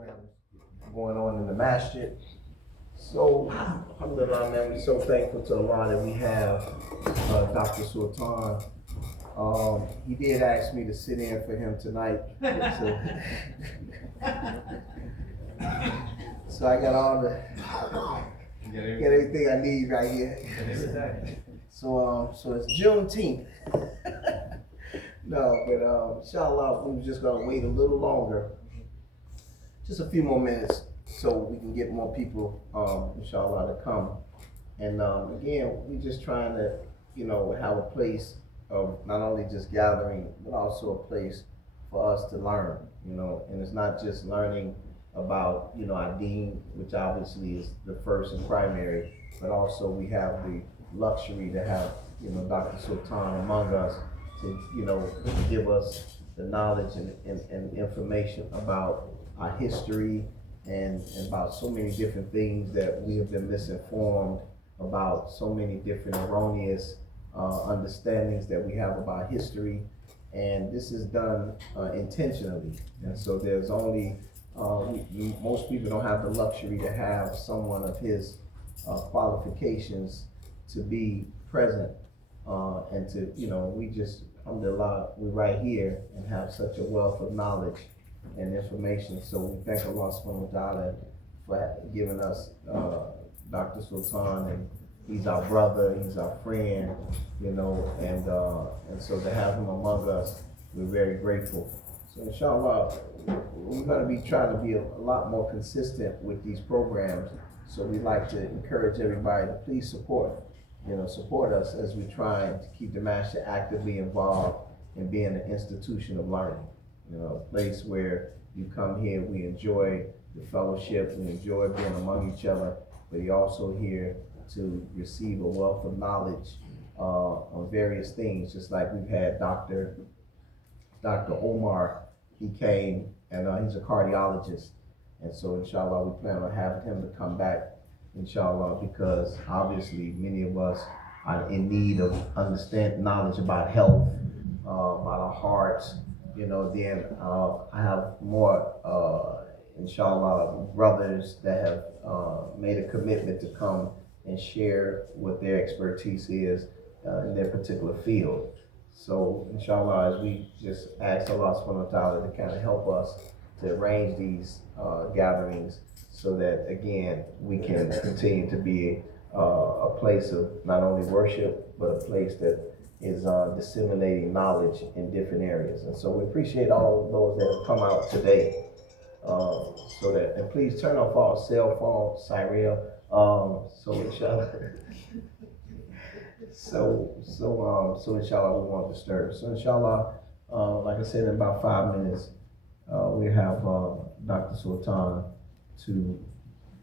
programs going on in the Masjid. So, alhamdulillah, man, we're so thankful to Allah that we have Dr. Sulton. He did ask me to sit in for him tonight. So I got all the, get everything I need right here. So it's Juneteenth. No, but inshallah, we were just gonna wait a little longer, just a few more minutes, so we can get more people, inshallah, to come. And again, we're just trying to, have a place of not only just gathering, but also a place for us to learn, and it's not just learning about, our deen, which obviously is the first and primary, but also we have the luxury to have, Dr. Sulton among us to, give us the knowledge and information about our history and about so many different things that we have been misinformed about, so many different erroneous understandings that we have about history. And this is done intentionally. And so there's only, most people don't have the luxury to have someone of his qualifications to be present and to, we just, alhamdulillah, we're right here and have such a wealth of knowledge and information. So we thank Allah subhanahu wa ta'ala for giving us Dr. Sulton, and he's our brother, he's our friend, and so to have him among us, we're very grateful. So inshallah, we're going to be trying to be a lot more consistent with these programs. So we'd like to encourage everybody to please support us as we try to keep the Masjid actively involved in being an institution of learning. A place where you come here, we enjoy the fellowship, we enjoy being among each other, but you're also here to receive a wealth of knowledge on various things, just like we've had Dr. Omar. He came, and he's a cardiologist, and so inshallah we plan on having him to come back, inshallah, because obviously many of us are in need of knowledge about health, about our hearts. Then I have more, inshallah, brothers that have made a commitment to come and share what their expertise is in their particular field. So inshallah, as we just ask Allah subhanahu wa ta'ala to kind of help us to arrange these gatherings so that, again, we can continue to be a place of not only worship, but a place that is disseminating knowledge in different areas. And so we appreciate all of those that have come out today. And please turn off all cell phone, Cyril, so inshallah. So inshallah we won't disturb. So inshallah, like I said, in about 5 minutes, we have Dr. Sulton to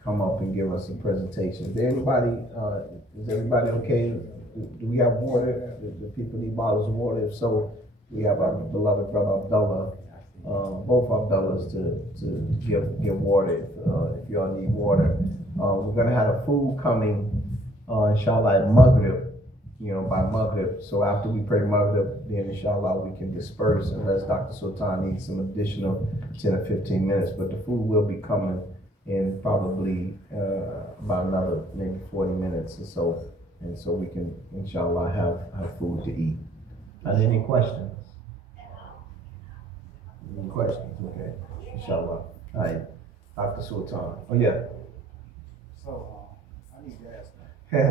come up and give us a presentation. Is everybody okay? Do we have water? Do people need bottles of water? If so, we have our beloved brother Abdullah, both Abdullahs to give water if y'all need water. We're gonna have a food coming, inshallah, at Maghrib, by Maghrib. So after we pray Maghrib, then inshallah we can disperse unless Dr. Sulton needs some additional 10 or 15 minutes. But the food will be coming in probably about another maybe 40 minutes or so. And so we can, inshallah, have food to eat. Are there any questions? Any questions? Okay. Inshallah. All right. Dr. Sulton. Oh, yeah. So, I need to ask that.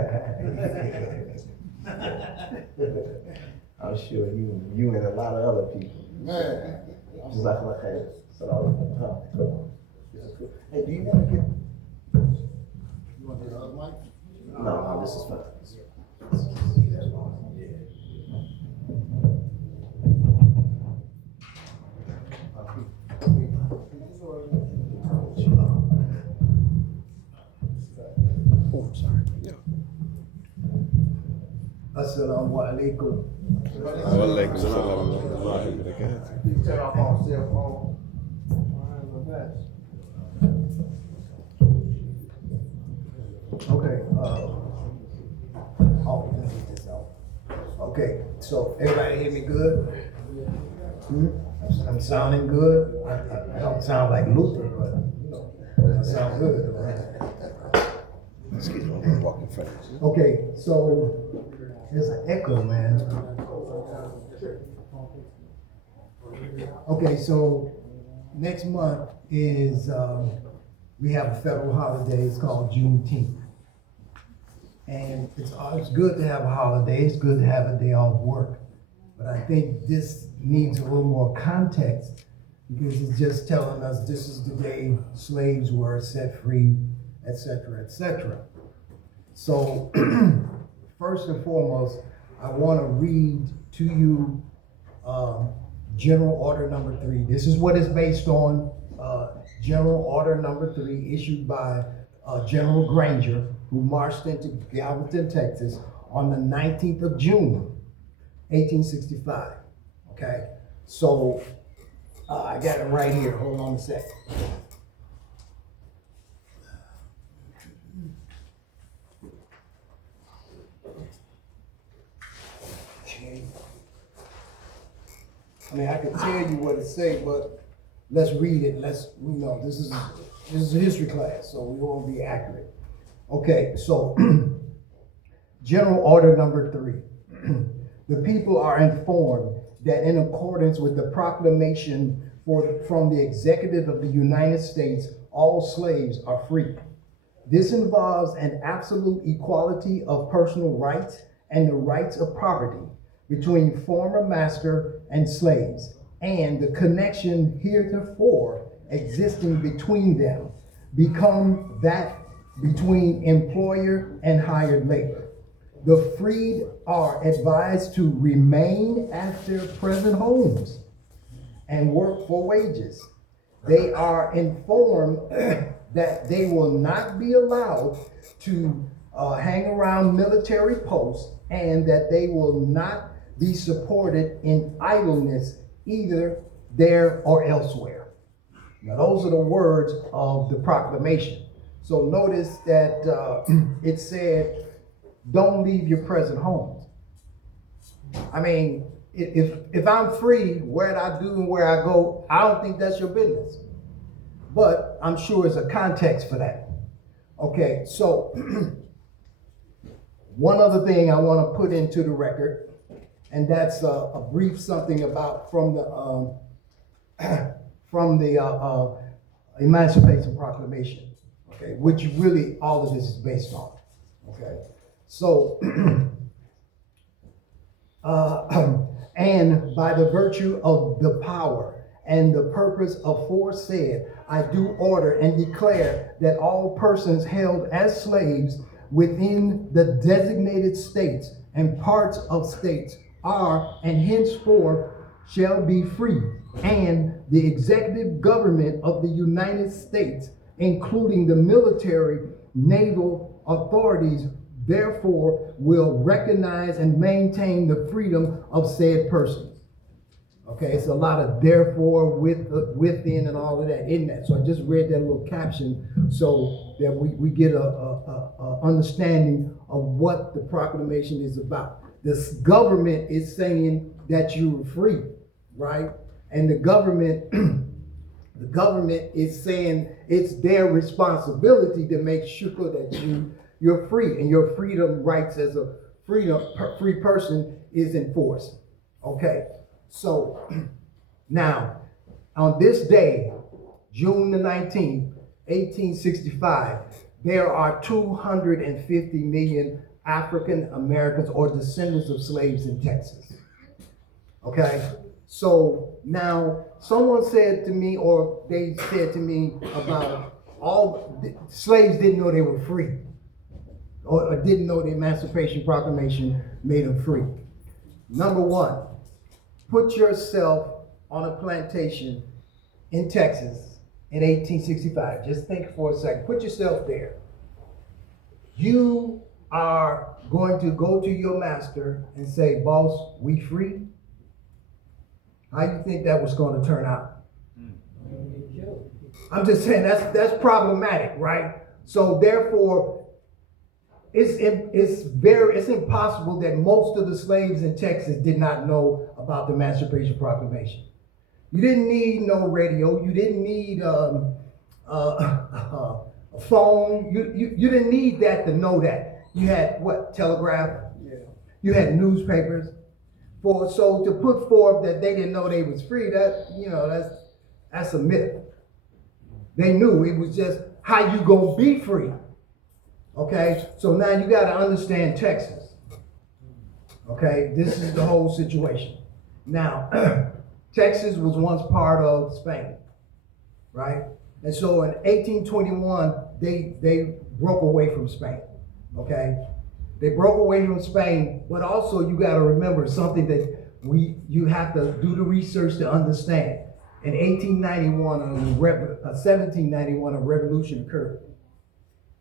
I'm sure you and a lot of other people. Man. Jazakallah khair. Hey, do you want to get? You want the other mic? No, this is fine. Oh, sorry. Yeah. Assalamu alaikum. Walaikum salam wa rahmatullahi wa barakatuh. Please turn off all cell phone. Okay. Let me get this out. Okay. So everybody hear me good? I'm sounding good. I don't sound like Luther, but you know, I sound good. Excuse me, I'm gonna walk in front of you. Okay, so there's an echo, man. Okay, so next month is we have a federal holiday. It's called Juneteenth, and it's good to have a holiday. It's good to have a day off work, but I think this needs a little more context because it's just telling us this is the day slaves were set free, etc., etc. So first and foremost, I want to read to you General Order Number 3. This is what it's based on. General Order Number 3, issued by General Granger, who marched into Galveston, Texas, on the 19th of June, 1865. Okay, so I got it right here. Hold on a sec. I mean, I could tell you what it say, but let's read it. We know this is a history class, so we won't be accurate. Okay, so General Order Number 3. The people are informed that in accordance with the proclamation from the Executive of the United States, all slaves are free. This involves an absolute equality of personal rights and the rights of property between former master and slaves, and the connection heretofore existing between them become that between employer and hired labor. The freed are advised to remain at their present homes and work for wages. They are informed that they will not be allowed to hang around military posts and that they will not be supported in idleness either there or elsewhere. Now, those are the words of the proclamation. So notice that it said, don't leave your present homes. I mean, if I'm free, where I do and where I go, I don't think that's your business. But I'm sure there's a context for that. Okay, so one other thing I want to put into the record, and that's a brief something about from the Emancipation Proclamation, okay, which really all of this is based on. Okay, so and by the virtue of the power and the purpose aforesaid, I do order and declare that all persons held as slaves within the designated states and parts of states are and henceforth shall be free, and the executive government of the United States, including the military, naval authorities, therefore will recognize and maintain the freedom of said persons. Okay, it's a lot of therefore, within, and all of that in that. So I just read that little caption so that we get a understanding of what the proclamation is about. This government is saying that you're free, right? And the government is saying it's their responsibility to make sure that you're free and your freedom rights as a free person is enforced. Okay, so now on this day, June the 19th, 1865, there are 250 million African Americans or descendants of slaves in Texas. Okay, so now someone said to me, or they said to me about all slaves didn't know they were free, or didn't know the Emancipation Proclamation made them free. Number one, put yourself on a plantation in Texas in 1865. Just think for a second. Put yourself there. You are going to go to your master and say, boss, we free? How you think that was going to turn out? I'm just saying that's problematic, right? So therefore, it's impossible that most of the slaves in Texas did not know about the Emancipation Proclamation. You didn't need no radio. You didn't need a phone. You didn't need that to know that. You had what? Telegraph. Yeah. You had newspapers. So to put forth that they didn't know they was free, that's a myth. They knew it was just how you gonna be free. Okay, so now you got to understand Texas. Okay, this is the whole situation. Now, Texas was once part of Spain, right? And so in 1821, they broke away from Spain. Okay, they broke away from Spain, but also you got to remember something that you have to do the research to understand. In 1791, a revolution occurred.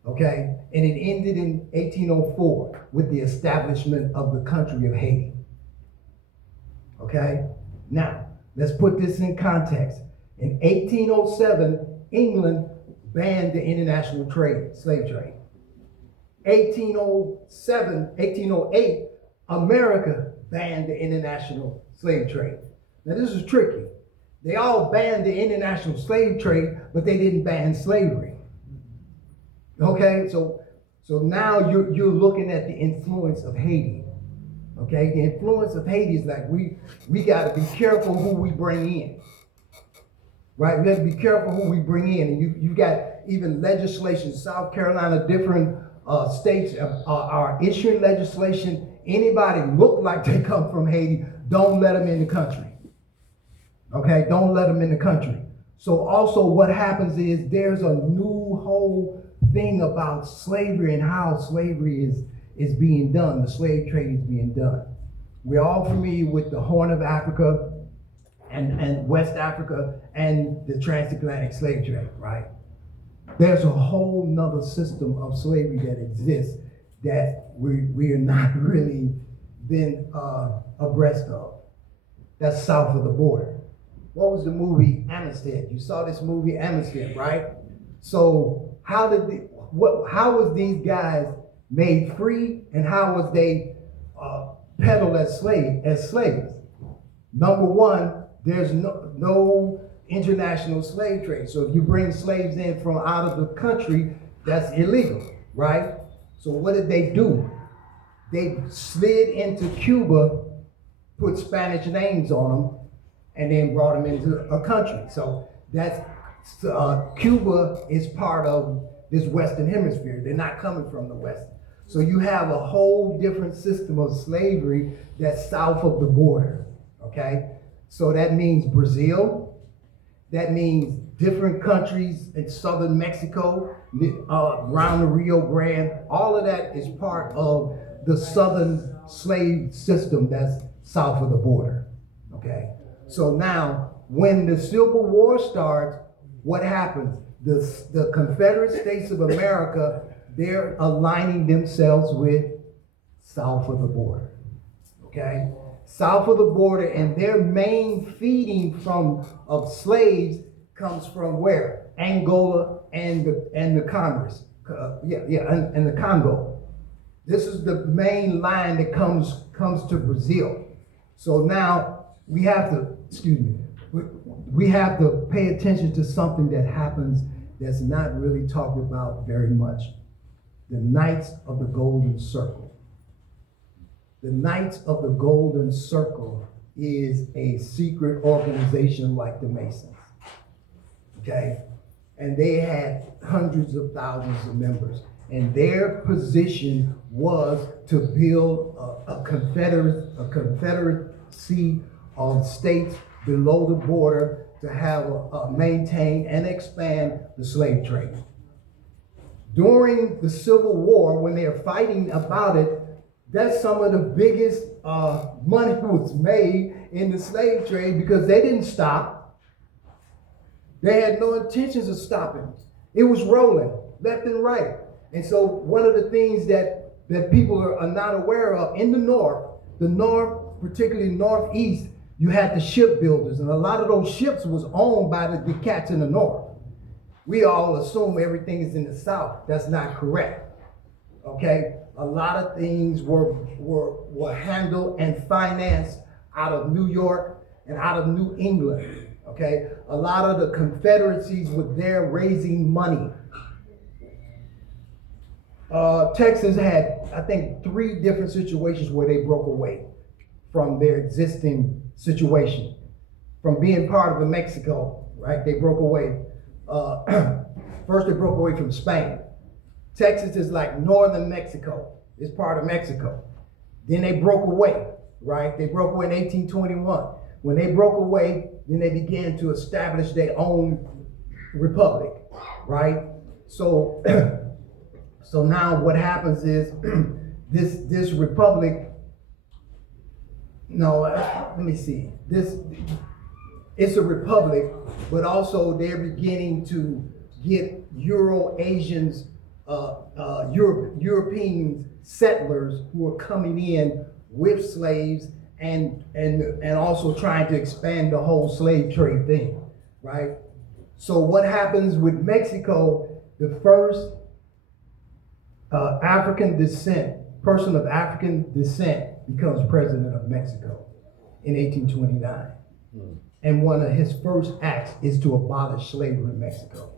Okay, and it ended in 1804 with the establishment of the country of Haiti. Okay, now let's put this in context. In 1807, England banned the international slave trade. 1808, America banned the international slave trade. Now this is tricky. They all banned the international slave trade, but they didn't ban slavery. Okay, so now you're looking at the influence of Haiti. Okay, the influence of Haiti is like we got to be careful who we bring in. Right, we have to be careful who we bring in, and you got even legislation. South Carolina, different states are issuing legislation. Anybody look like they come from Haiti, don't let them in the country. Okay, don't let them in the country. So also what happens is there's a new whole thing about slavery and how slavery is being done. The slave trade is being done. We're all familiar with the Horn of Africa and West Africa and the transatlantic slave trade, right? There's a whole nother system of slavery that exists that we are not really been abreast of. That's south of the border. What was the movie Amistad? You saw this movie Amistad, right? So how was these guys made free, and how was they peddled as slaves? Number one, there's no international slave trade. So if you bring slaves in from out of the country, that's illegal, right? So what did they do? They slid into Cuba, put Spanish names on them, and then brought them into a country. So that's Cuba is part of this Western Hemisphere. They're not coming from the West. So you have a whole different system of slavery that's south of the border, okay? So that means Brazil, that means different countries in southern Mexico, around the Rio Grande. All of that is part of the southern slave system that's south of the border, okay? So now, when the Civil War starts, what happens? The Confederate States of America, they're aligning themselves with south of the border, okay? South of the border, and their main feeding of slaves comes from where? Angola and the Congress, and the Congo. This is the main line that comes to Brazil. So now we have to pay attention to something that happens that's not really talked about very much. The Knights of the Golden Circle. The Knights of the Golden Circle is a secret organization like the Masons, okay? And they had hundreds of thousands of members. And their position was to build a confederacy of states below the border to have maintain and expand the slave trade. During the Civil War, when they're fighting about it, that's some of the biggest money was made in the slave trade because they didn't stop. They had no intentions of stopping. It was rolling left and right. And so one of the things that people are not aware of in the North, particularly Northeast, you had the shipbuilders, and a lot of those ships was owned by the cats in the North. We all assume everything is in the South. That's not correct. Okay, a lot of things were handled and financed out of New York and out of New England. okay? A lot of the confederacies were there raising money. Texas had, I think, 3 different situations where they broke away from their existing situation. From being part of Mexico, right? They broke away. First, they broke away from Spain. Texas is like northern Mexico. It's part of Mexico. Then they broke away, right? They broke away in 1821. When they broke away, then they began to establish their own republic, right? So, so now what happens is this republic. No, let me see. It's a republic, but also they're beginning to get Euro-Asians, European settlers who are coming in with slaves and also trying to expand the whole slave trade thing, right? So what happens with Mexico, the first person of African descent becomes president of Mexico in 1829. And one of his first acts is to abolish slavery in Mexico.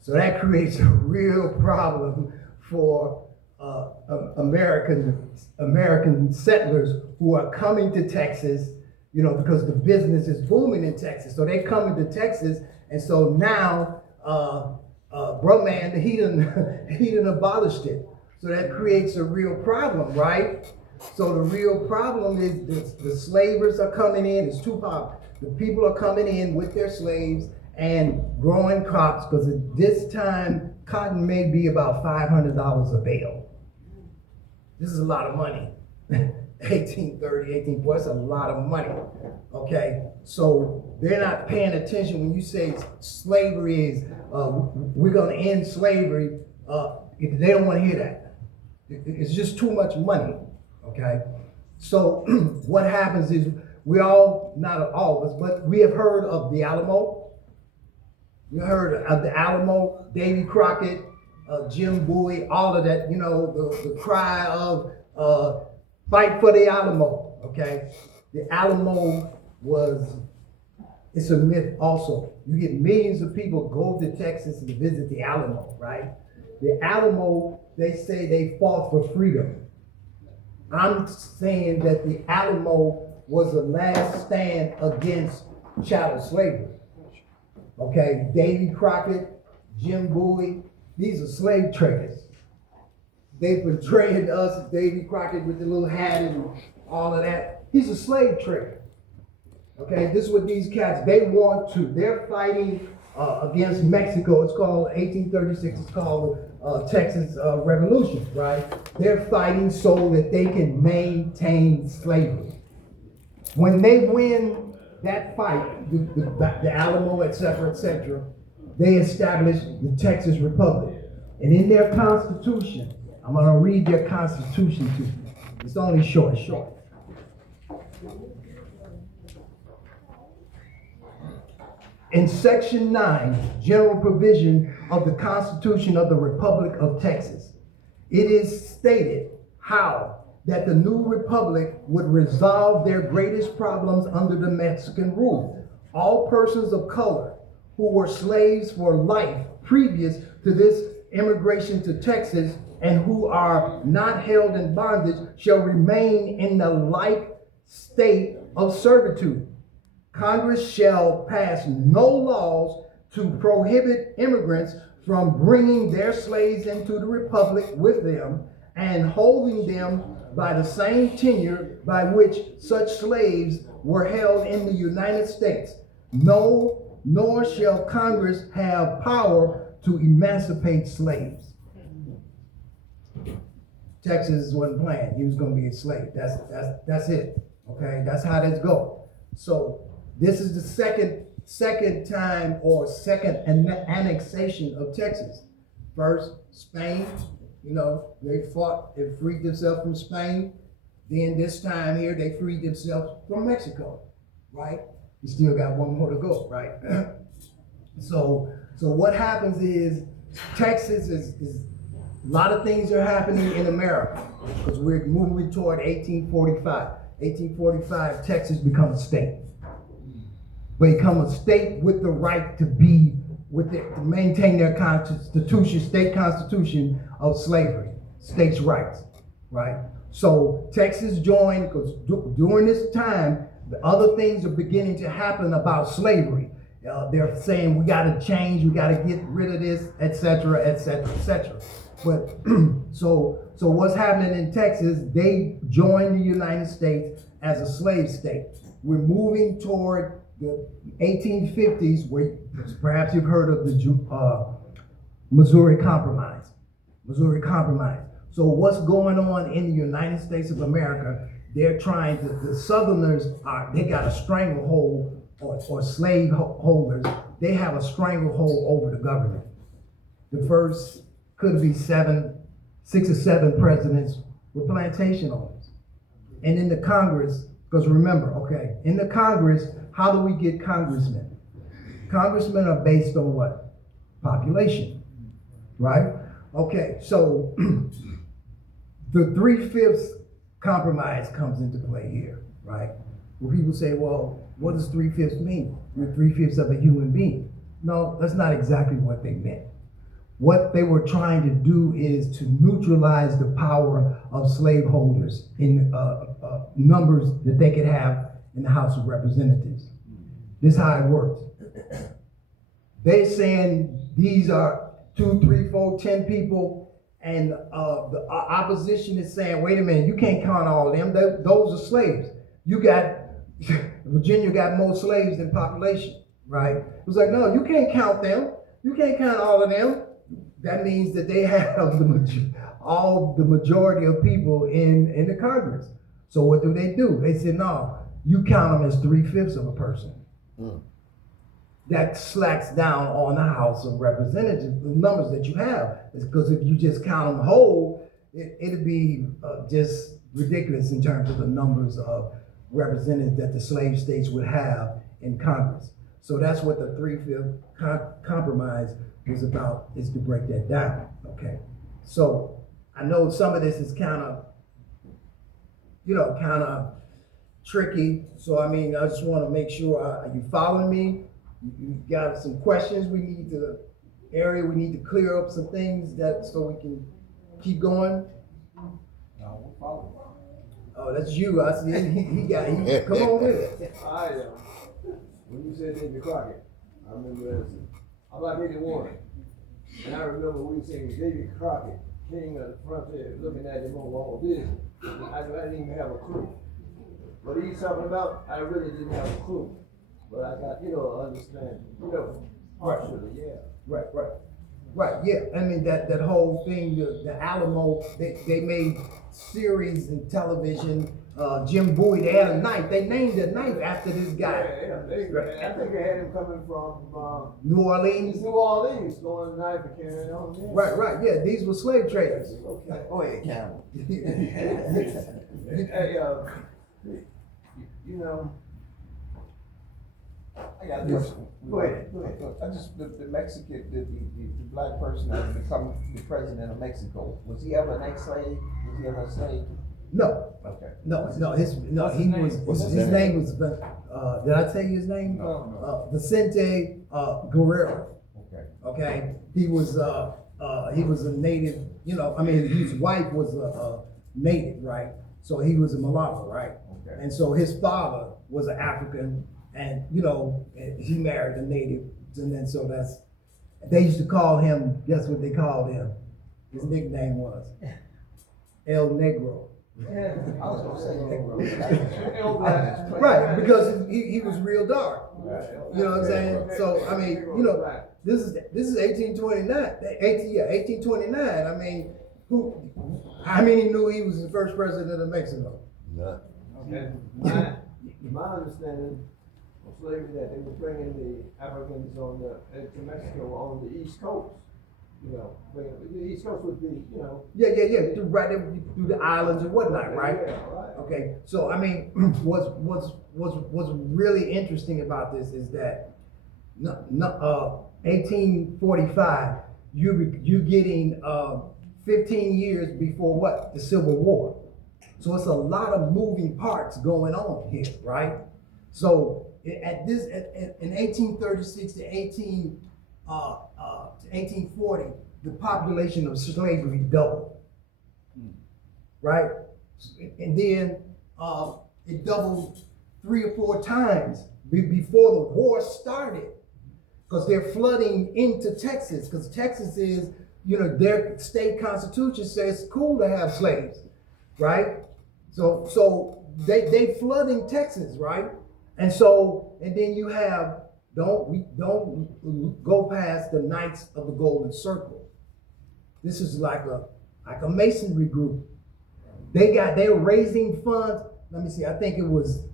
So that creates a real problem for American settlers who are coming to Texas, you know, because the business is booming in Texas. So they come into Texas, and so now, bro man, he done abolished it. So that creates a real problem, right? So the real problem is the slavers are coming in. It's too popular. The people are coming in with their slaves and growing crops, because at this time, cotton may be about $500 a bale. This is a lot of money. 1830, 1840, that's a lot of money, okay? So they're not paying attention when you say slavery is, we're gonna end slavery, they don't wanna hear that. It's just too much money, okay? So what happens is, we all, not all of us, but we have heard of the Alamo. You heard of the Alamo, Davy Crockett, Jim Bowie, all of that, you know, the cry of fight for the Alamo, okay? The Alamo it's a myth also. You get millions of people go to Texas to visit the Alamo, right? The Alamo, they say they fought for freedom. I'm saying that the Alamo was the last stand against chattel slavery. Okay, Davy Crockett, Jim Bowie, these are slave traders. They portrayed us, Davy Crockett with the little hat and all of that. He's a slave trader. Okay, this is what these cats, they're fighting against Mexico. It's called 1836, it's called Texas Revolution, right? They're fighting so that they can maintain slavery. When they win that fight, the Alamo, et cetera, they establish the Texas Republic. And in their constitution, I'm gonna read their constitution to you. It's only short. In section 9, general provision of the Constitution of the Republic of Texas, it is stated how that the new republic would resolve their greatest problems under the Mexican rule. All persons of color who were slaves for life previous to this immigration to Texas and who are not held in bondage shall remain in the like state of servitude. Congress shall pass no laws to prohibit immigrants from bringing their slaves into the republic with them and holding them by the same tenure by which such slaves were held in the United States. No, nor shall Congress have power to emancipate slaves. Texas wasn't playing. He was going to be a slave. That's it. Okay, that's how that's go. So this is the second time or second annexation of Texas. First, Spain. You know, they fought and freed themselves from Spain. Then this time here, they freed themselves from Mexico, right? You still got one more to go, right? So what happens is Texas is a lot of things are happening in America because we're moving toward 1845. 1845, Texas becomes a state. become a state with the right to be, to maintain their constitution, state constitution of slavery, states' rights, right? So Texas joined, because during this time, the other things are beginning to happen about slavery. They're saying we got to change, we got to get rid of this, etc., etc., etc. But so what's happening in Texas? They joined the United States as a slave state. We're moving toward the 1850s, where perhaps you've heard of the Missouri Compromise. Missouri Compromise. So what's going on in the United States of America? They're trying to, the Southerners they got a stranglehold, or slave holders, they have a stranglehold over the government. The first could be 6 or 7 presidents were plantation owners. And in the Congress, because remember, okay, in the Congress, how do we get congressmen? Congressmen are based on what? Population, right? Okay, so the 3/5 compromise comes into play here, right? Where people say, well, what does 3/5 mean? You're 3/5 of a human being. No, that's not exactly what they meant. What they were trying to do is to neutralize the power of slaveholders in numbers that they could have in the House of Representatives. This is how it works. They're saying these are 2, 3, 4, 10 people, and the opposition is saying, wait a minute, you can't count all of them. Those are slaves. You got, Virginia got more slaves than population, right? It was like, no, you can't count them. You can't count all of them. That means that they have the majority of people in the Congress. So what do? They said, no, you count them as 3/5 of a person. That slacks down on the House of Representatives, the numbers that you have. It's because if you just count them whole, it'd be just ridiculous in terms of the numbers of representatives that the slave states would have in Congress. So that's what the 3/5 compromise was about, is to break that down, okay? So I know some of this is kind of tricky. So I mean, I just want to make sure, are you following me? You got some questions we need to clear up some things so we can keep going? No, we'll follow. Oh, that's you. I see he come on with it. When you said David Crockett, I remember I'm like 81. And I remember we saying David Crockett, king of the frontier, looking at him on all this. I didn't even have a clue. What he's talking about, I really didn't have a clue. But I got, understand, partially, yeah. Right, yeah. I mean, that whole thing, the Alamo, they made series in television. Jim Bowie, they had a knife. They named a knife after this guy. Yeah. I think they had him coming from New Orleans. going knife and carrying on. Yeah. Right, yeah. These were slave traders. Okay. Oh yeah, Campbell. Hey, I got this. Go ahead. I just the Mexican, the black person that become the president of Mexico. Was he ever an ex-slave? Was he ever a slave? No. Okay. His name was. Did I tell you his name? No. Vicente Guerrero. Okay. He was a native. His wife was a native, right? So he was a mulatto, right? Okay. And so his father was an African, and he married a native, and then so they used to call him. Guess what they called him? His nickname was El Negro. I was gonna say Right, because he was real dark. You know what I'm saying? So I mean, this is 1829. 1829. I mean, how many knew he was the first president of Mexico? None. Okay. My understanding of slavery, that they were bringing the Africans to Mexico on the East Coast. The East Coast would be, Yeah. Right there through the islands and whatnot, right? Yeah, right. Okay. So I mean, what's really interesting about this is that 1845, you're getting 15 years before what? The Civil War. So it's a lot of moving parts going on here, right? So in 1836 to 1840, the population of slavery doubled, right? And then it doubled 3 or 4 times before the war started, because they're flooding into Texas, because Texas is, their state constitution says it's cool to have slaves, right? So they flooding Texas, right? And then you have, don't go past the Knights of the Golden Circle. This is like a masonry group. They were raising funds. Let me see, I think it wasn't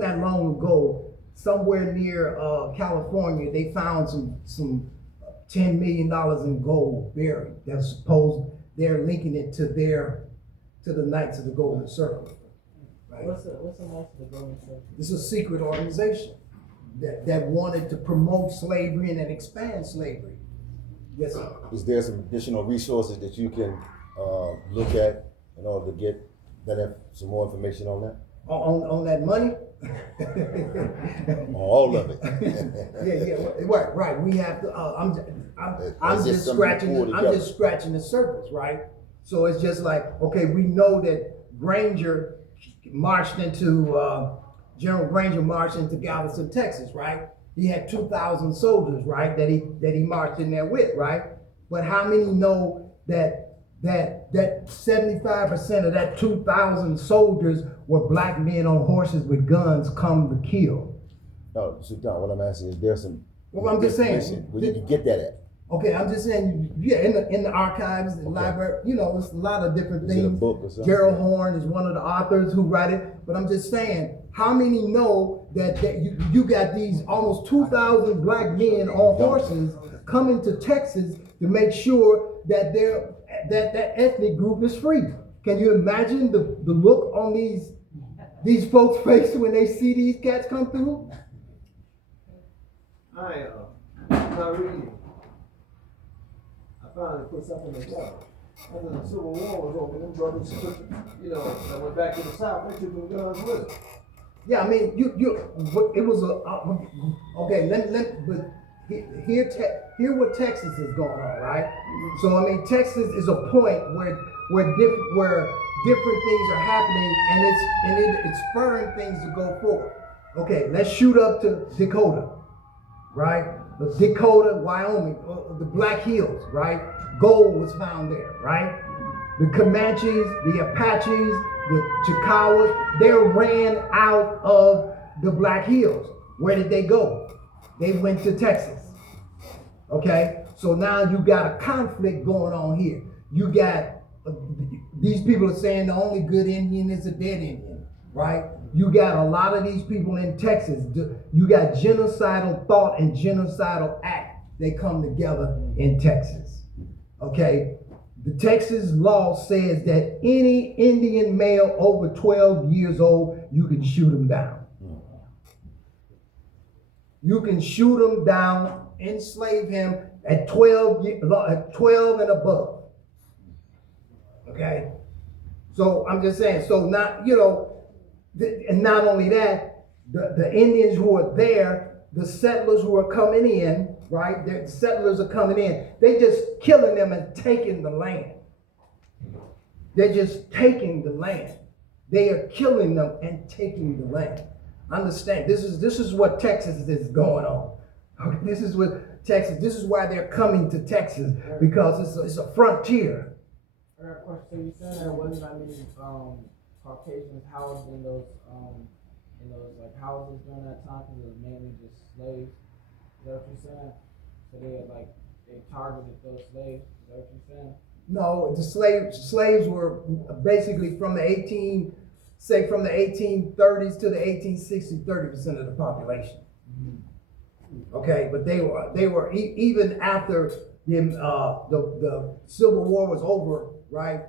that long ago, somewhere near California, they found some $10 million in gold buried. That's supposed they're linking it to the Knights of the Golden Circle. Right? What's the Knights of the Golden Circle? This is a secret organization that wanted to promote slavery and expand slavery. Yes, sir. Is there some additional resources that you can look at in order to get some more information on that? On that money? On all of it. Yeah, right. We have to. I'm just scratching the surface, right? So it's just like, okay, we know that General Granger marched into Galveston, Texas, right? He had 2,000 soldiers, right? That he marched in there with, right? But how many know that 75% of that 2,000 soldiers were black men on horses with guns come to kill? No, Sultan, what I'm asking is there some I'm just saying where you can get that at? Okay, I'm just saying, yeah, in the archives, the library, it's a lot of different things. Is it a book or something? Gerald Horn is one of the authors who wrote it, but I'm just saying, how many know that you got these almost 2,000 black men on horses coming to Texas to make sure that that ethnic group is free? Can you imagine the look on these folks' faces when they see these cats come through? Not reading. I finally put something together. After the Civil War was over, them brothers took, that went back to the South, they took them guns with them. Yeah, I mean, it was okay. But hear what Texas is going on, right? So I mean, Texas is a point where different things are happening, and it's spurring things to go forward. Okay, let's shoot up to Dakota, right? Dakota, Wyoming, the Black Hills, right? Gold was found there, right? The Comanches, the Apaches, the Chickawas, they ran out of the Black Hills. Where did they go? They went to Texas. Okay, so now you got a conflict going on here. You got these people are saying the only good Indian is a dead Indian, right? You got a lot of these people in Texas. You got genocidal thought and genocidal act. They come together in Texas. Okay, the Texas law says that any Indian male over 12 years old, you can shoot him down. You can shoot him down, enslave him at 12 and above. Okay, so I'm just saying. So not and not only that, the Indians who are there, the settlers who are coming in, right? The settlers are coming in. They just killing them and taking the land. They're just taking the land. They are killing them and taking the land. Understand? This is what Texas is going on. Okay, this is what Texas. This is why they're coming to Texas, because it's a frontier. I got a question. So you said there wasn't that many Caucasians housed in those like houses during that time because it was mainly just slaves. Is that what you're saying? So they targeted those slaves. Is that what you're saying? No, the slaves were basically from the 1830s to the 1860s, 30% of the population. Okay, but they were even after the Civil War was over, right?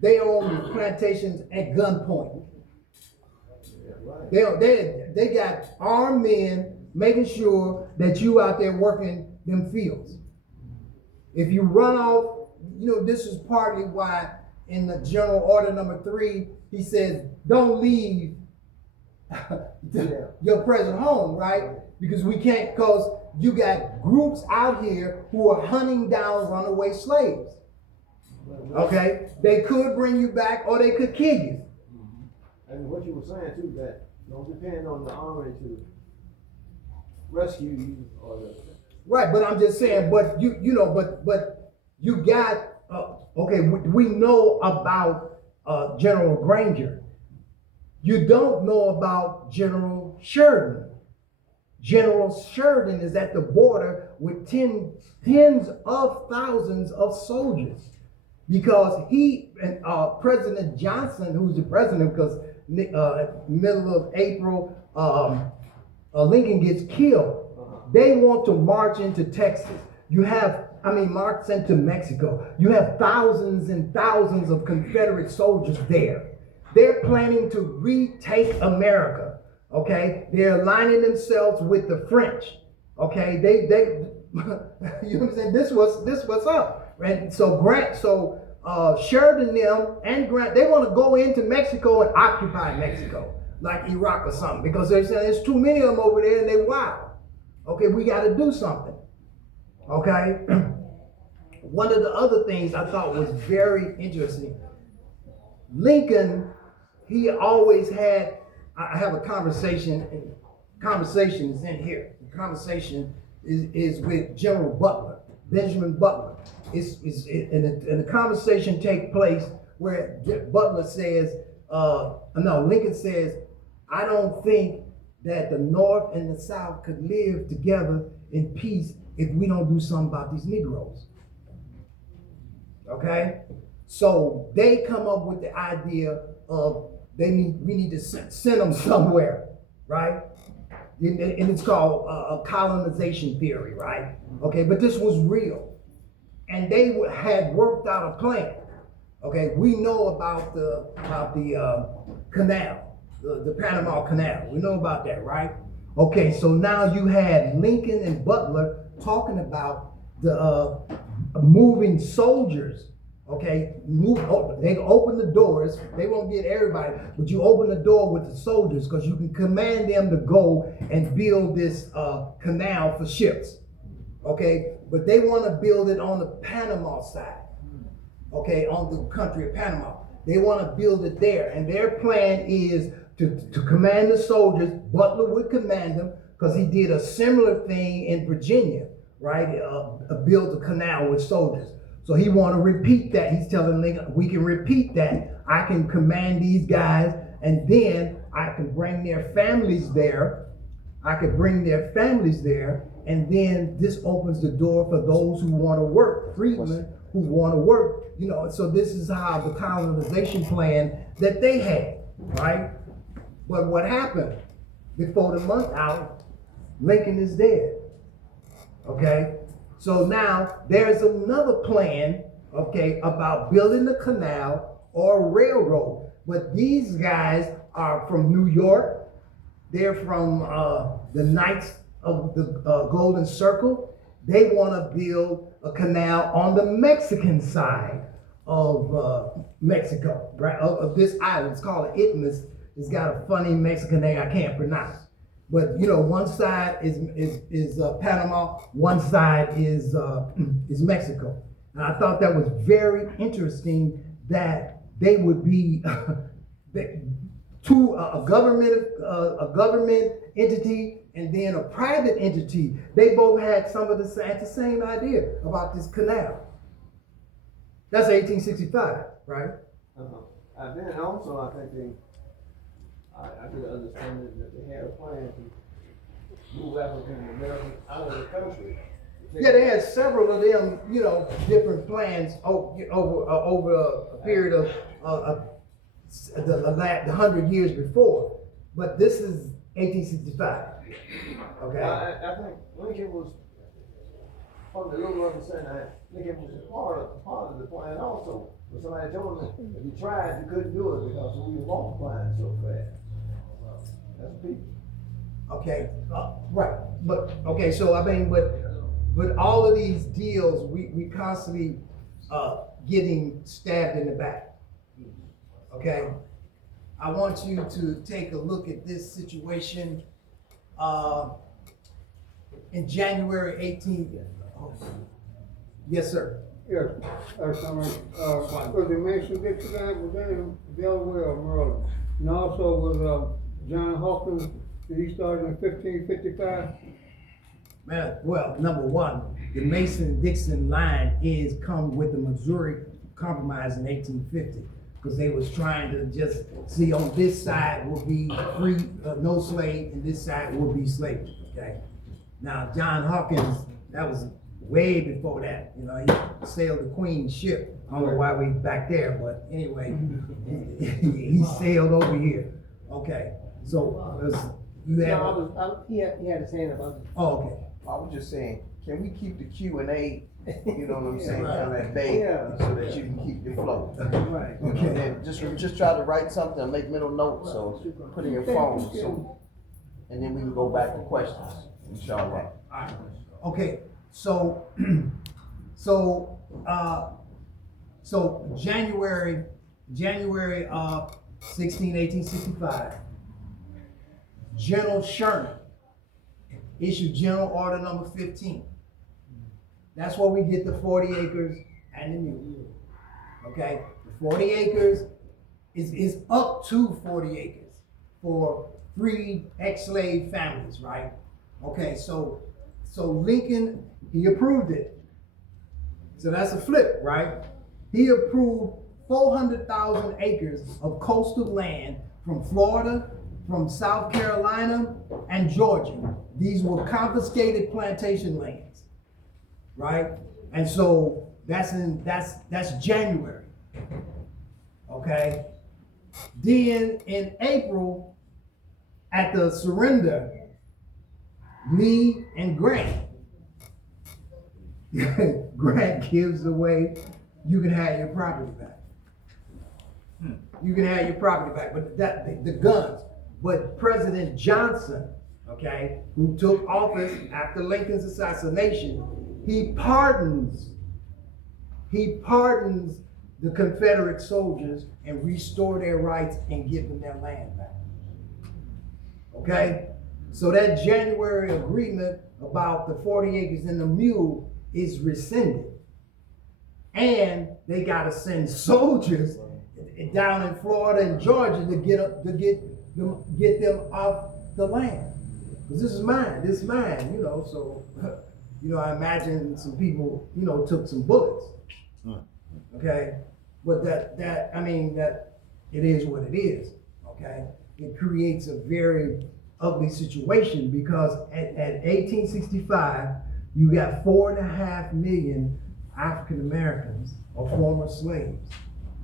They owned plantations at gunpoint. They got armed men making sure that you out there working them fields. If you run off, this is partly why in the General Order number 3, he says, don't leave your present home, right? Because we can't, because you got groups out here who are hunting down runaway slaves. Okay? They could bring you back or they could kill you. And what you were saying too, that don't depend on the army to rescue you or the. Right, but I'm just saying, but you know, but you got, okay, we know about General Granger. You don't know about General Sheridan. General Sheridan is at the border with tens of thousands of soldiers, because he and President Johnson, who's the president, because middle of April, Lincoln gets killed. They want to march into Texas. March into Mexico. You have thousands and thousands of Confederate soldiers there. They're planning to retake America. Okay, they're aligning themselves with the French. Okay, they you understand? This what's up. And so Sheridan them and Grant, they want to go into Mexico and occupy Mexico, like Iraq or something, because they're saying there's too many of them over there and they wild. Okay, we got to do something. Okay, one of the other things I thought was very interesting, Lincoln, he always had, I have a conversation, and conversation is in here. The conversation is with General Butler, Benjamin Butler. And the conversation takes place where Butler says, Lincoln says, I don't think that the North and the South could live together in peace if we don't do something about these Negroes. Okay? So they come up with the idea of we need to send them somewhere, right? And it's called a colonization theory, right? Okay, but this was real. And they had worked out a plan. Okay, we know about the canal, the Panama Canal. We know about that, right? Okay, so now you had Lincoln and Butler talking about the moving soldiers. Okay, they open the doors. They won't get everybody, but you open the door with the soldiers because you can command them to go and build this canal for ships. Okay, but they want to build it on the Panama side. Okay, on the country of Panama. They want to build it there, and their plan is to command the soldiers. Butler would command them because he did a similar thing in Virginia, right? Build a canal with soldiers. So he want to repeat that. He's telling Lincoln, we can repeat that. I can command these guys, and then I can bring their families there. And then this opens the door for those who want to work, freedmen who want to work. You know, so this is how the colonization plan that they had, right? But what happened? Before the month out, Lincoln is dead. Okay? So now there's another plan, okay, about building a canal or a railroad. But these guys are from New York. They're from the Knights of the Golden Circle. They want to build a canal on the Mexican side of Mexico, right? Of this island. It's called an isthmus. It's got a funny Mexican name I can't pronounce. But you know, one side is Panama, one side is Mexico. And I thought that was very interesting that they would be a government entity and then a private entity. They both had some of the same idea about this canal. That's 1865, right? And then also, I think I could understand that they had a plan to move African Americans out of the country. Yeah, they had several of them, you know, different plans over a period of the 100 years before. But this is 1865. Okay. I think Lincoln was, from the little understanding, Lincoln was part of the plan also. But somebody told him if you tried, you couldn't do it because we were multiplying so fast. That's people. Okay, right. But okay, so I mean, but all of these deals, we constantly getting stabbed in the back. Okay, I want you to take a look at this situation, in January 18th. Yes, sir. Yes, was the Mason Dixon guy, was that in Delaware or Maryland? And also was, John Hawkins, did he start in 1555? Man, well, number one, the Mason-Dixon line come with the Missouri Compromise in 1850, because they was trying to just see on this side will be free, no slave, and this side will be slavery, okay? Now, John Hawkins, that was way before that, you know, he sailed the Queen's ship. I don't know why we back there, but anyway, he sailed over here. Okay, so you have. No, he had his hand up. Oh, okay. I was just saying, can we keep the Q&A, you know what I'm saying, Right. kind of at bay, Yeah. so that you can keep your flow. Right. Okay. And then just try to write something, or make mental notes, so put in your phone, so, and then we can go back to questions, inshallah. Okay, so, so January 1865, General Sherman issued General Order number 15. That's where we get the 40 acres and the mule. Okay, the 40 acres is up to 40 acres for 3 ex-slave families, right? Okay, so Lincoln, he approved it. So that's a flip, right? He approved 400,000 acres of coastal land from Florida, from South Carolina, and Georgia. These were confiscated plantation lands, right? And so that's January, okay? Then in April, at the surrender, Lee and Grant, Grant gives away, you can have your property back. You can have your property back, but the guns. But President Johnson, okay, who took office after Lincoln's assassination, he pardons the Confederate soldiers and restore their rights and give them their land back. Okay? So that January agreement about the 40 acres and the mule is rescinded. And they gotta send soldiers down in Florida and Georgia to get them off the land. Because this is mine, you know, so, you know, I imagine some people, you know, took some bullets. Okay? But that it is what it is, okay? It creates a very ugly situation because at 1865, you got 4.5 million African Americans or former slaves.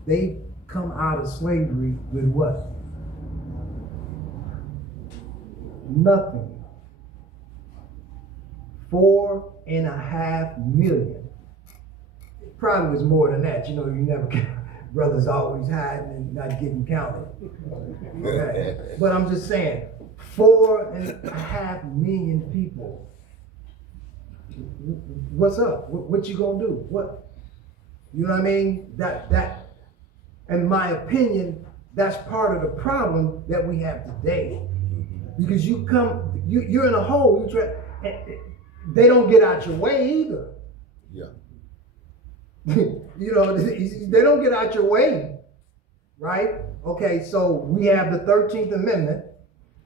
They come out of slavery with what? Nothing. 4.5 million. It probably was more than that. You know, you never brothers always hiding and not getting counted. Okay. But I'm just saying, 4.5 million people. What's up? What you gonna do? What? You know what I mean? That, in my opinion, that's part of the problem that we have today. Because you're in a hole. They don't get out your way either. Yeah. You know, they don't get out your way, right? Okay, so we have the 13th Amendment.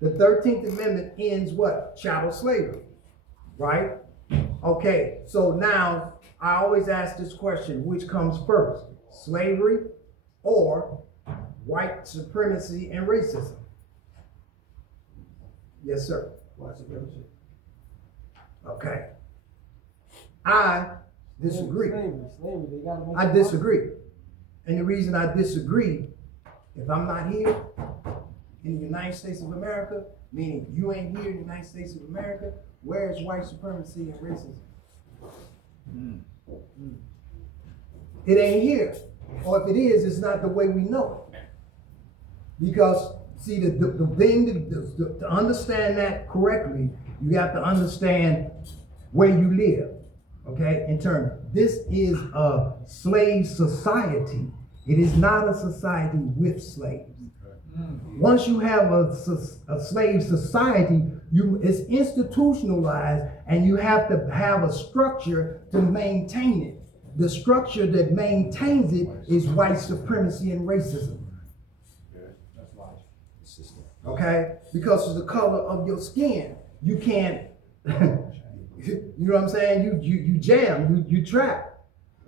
The 13th Amendment ends what? Chattel slavery, right? Okay, so now I always ask this question, which comes first, slavery or white supremacy and racism? Yes, sir. White supremacy. Okay. I disagree. Slavery, they gotta make I it disagree. And the reason I disagree, if I'm not here in the United States of America, meaning you ain't here in the United States of America, where is white supremacy and racism? It ain't here. Or if it is, it's not the way we know it. Because, see, the thing to understand that correctly, you have to understand where you live. Okay, in terms, this is a slave society. It is not a society with slaves. Once you have a slave society, it's institutionalized, and you have to have a structure to maintain it. The structure that maintains it is white supremacy and racism. Okay? Because of the color of your skin. You can't, you know what I'm saying? You jam, you trap.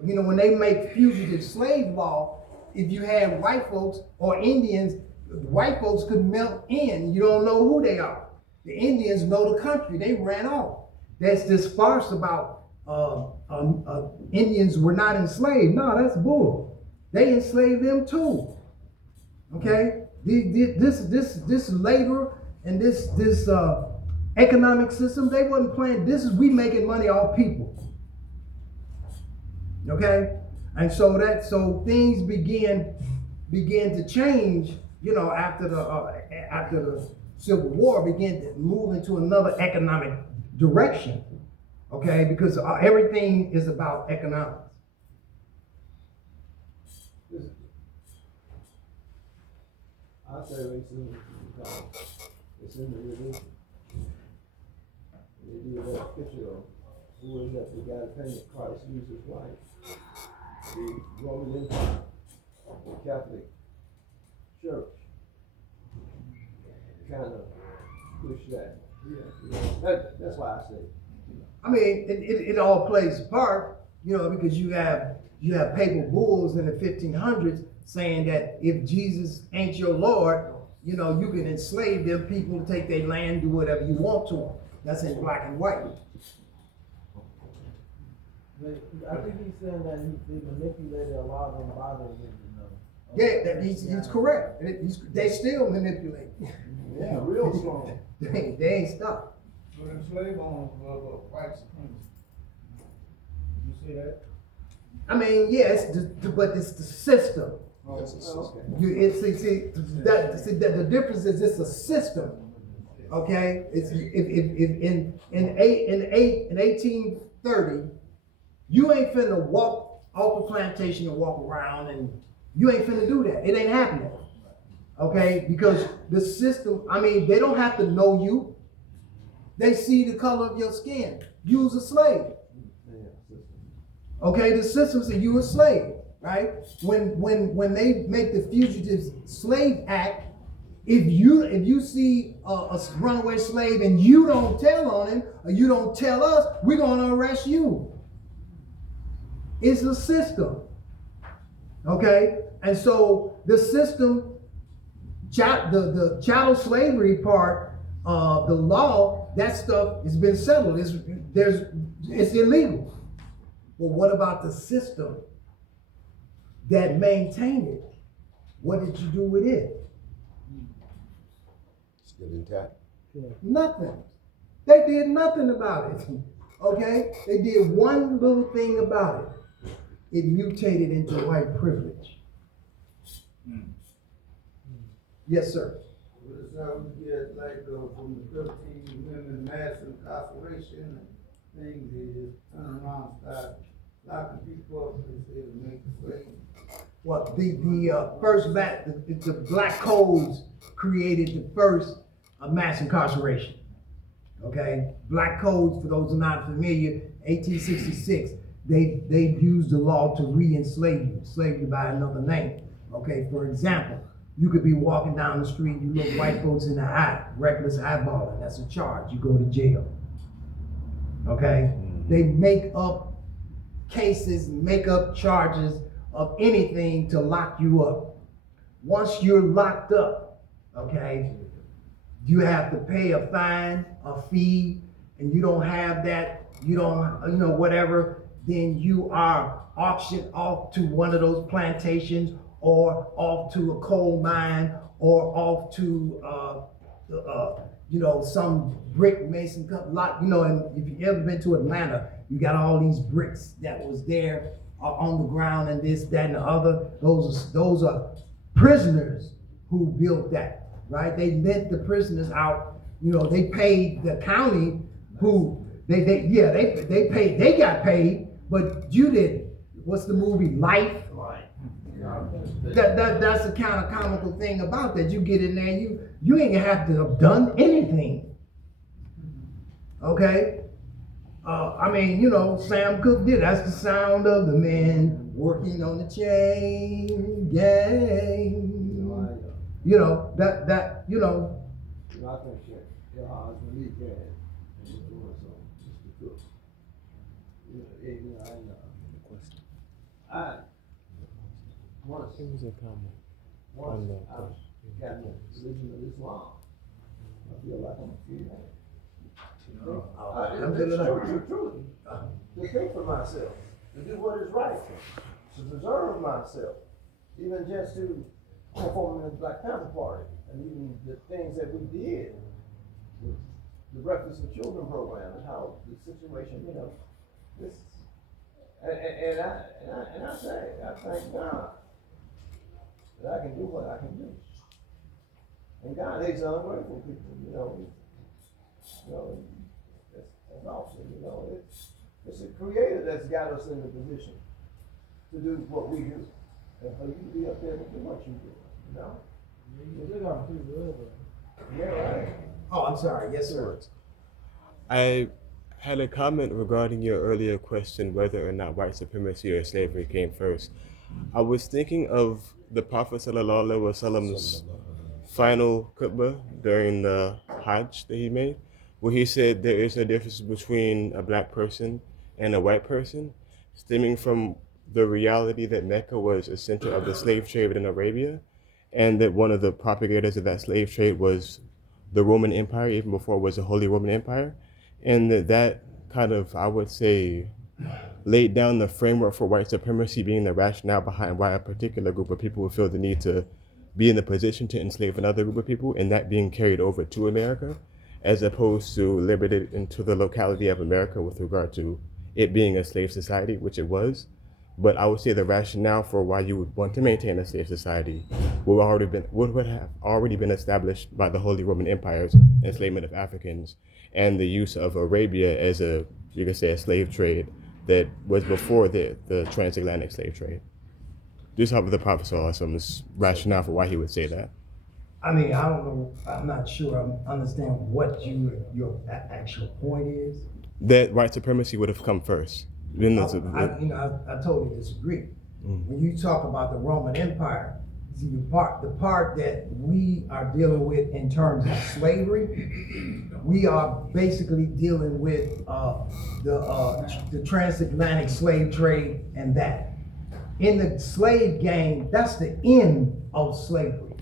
You know, when they make fugitive slave law, if you have white folks or Indians, white folks could melt in. You don't know who they are. The Indians know the country. They ran off. There's this farce about Indians were not enslaved. No, that's bull. They enslaved them too. Okay? This labor and this economic system, they wasn't playing. We making money off people. Okay? And so things began to change, you know, after the Civil War, began to move into another economic direction. Okay? Because everything is about economics. I say racism because it's in the religion. They did that picture of who was that the guy that painted Christ used his wife. The Roman Empire, the Catholic Church, kind of push that. Yeah, that's why I say. I mean, it all plays a part, you know, because you have papal bulls in the 1500s saying that if Jesus ain't your Lord, you know, you can enslave them people to take their land, do whatever you want to them. That's in black and white. I think he's saying that he manipulated a lot of them by the Yeah, he's correct. They still manipulate. Yeah, real strong. They ain't stopped. So the slave owners were white supremacy. You see that? I mean, yes, but it's the system. Okay. The difference is it's a system. Okay, it's in 1830, you ain't finna walk off the plantation and walk around, and you ain't finna do that. It ain't happening. Okay, because the system, I mean, they don't have to know you. They see the color of your skin. You was a slave. Okay, the system said you a slave, right? When they make the Fugitive Slave Act, if you see a runaway slave and you don't tell on him, or you don't tell us, we're gonna arrest you. It's a system. Okay? And so the system, the chattel slavery part of the law, that stuff has been settled. It's illegal. But what about the system that maintained it? What did you do with it? Still intact. Nothing. They did nothing about it. Okay? They did one little thing about it. It mutated into white privilege. Yes, sir. What is how we get like from the 15 women mass incarceration and things, they just turn around and start locking people up and say to make the slaves. Well, the black codes created the first mass incarceration. Okay, black codes, for those who are not familiar, 1866. They used the law to re-enslave you, slave you by another name. Okay, for example, you could be walking down the street, you look white folks in the eye, reckless eyeballing, that's a charge, you go to jail. Okay, they make up cases, make up charges of anything to lock you up. Once you're locked up, okay, you have to pay a fine, a fee, and you don't have that, you don't, you know, whatever, then you are auctioned off to one of those plantations or off to a coal mine or off to, you know, some brick mason lot, you know, and if you've ever been to Atlanta, you got all these bricks that was there on the ground and this, that, and the other. Those are prisoners who built that, right? They let the prisoners out, you know, they paid the county who, they paid, they got paid, but you didn't. What's the movie, Life? That's the kind of comical thing about that. You get in there, you ain't have to have done anything. Okay? I mean, you know, Sam Cooke did. That's the sound of the men working on the chain gang. You know, you know. I think your husband Lee can and you're doing something, Mr. Cook. Once I got the religion of Islam, I feel like I'm a free man. It's true. To think for myself, to do what is right, to preserve myself, even just to perform in the Black Panther Party, and even the things that we did, the Breakfast for Children program, and how the situation, you know, this, and I say, I thank God that I can do what I can do, and God hates ungrateful people, you know. That's awesome, you know. It's the Creator that's got us in the position to do what we do, and for you to be up there and do what you do, you know. Yeah, right. Oh, I'm sorry. Yes, sir. I had a comment regarding your earlier question whether or not white supremacy or slavery came first. I was thinking of the Prophet sallallahu alaihi wasallam's final khutbah during the Hajj that he made, where he said there is a difference between a black person and a white person, stemming from the reality that Mecca was a center of the slave trade in Arabia, and that one of the propagators of that slave trade was the Roman Empire, even before it was the Holy Roman Empire, and that kind of, I would say, laid down the framework for white supremacy being the rationale behind why a particular group of people would feel the need to be in the position to enslave another group of people, and that being carried over to America, as opposed to limited into the locality of America with regard to it being a slave society, which it was. But I would say the rationale for why you would want to maintain a slave society would have already been established by the Holy Roman Empire's enslavement of Africans and the use of Arabia as a slave trade that was before the transatlantic slave trade. Just how the Prophet ﷺ's rationale for why he would say that. I mean, I don't know. I'm not sure I understand what your actual point is. That white supremacy would have come first. I totally disagree. When you talk about the Roman Empire, see the part that we are dealing with in terms of slavery, we are basically dealing with the transatlantic slave trade and that. In the slave game, that's the end of slavery.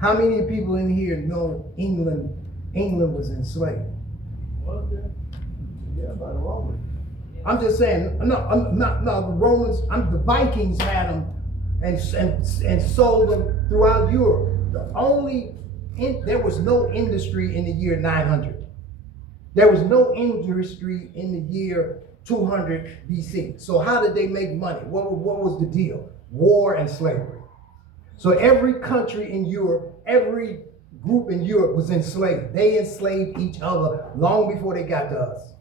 How many people in here know England was enslaved? Yeah, by the Romans. I'm just saying, no, the Romans, the Vikings had them and sold them throughout Europe. There was no industry in the year 900. There was no industry in the year 200 BC. So how did they make money? What was the deal? War and slavery. So every country in Europe, every group in Europe was enslaved. They enslaved each other long before they got to us.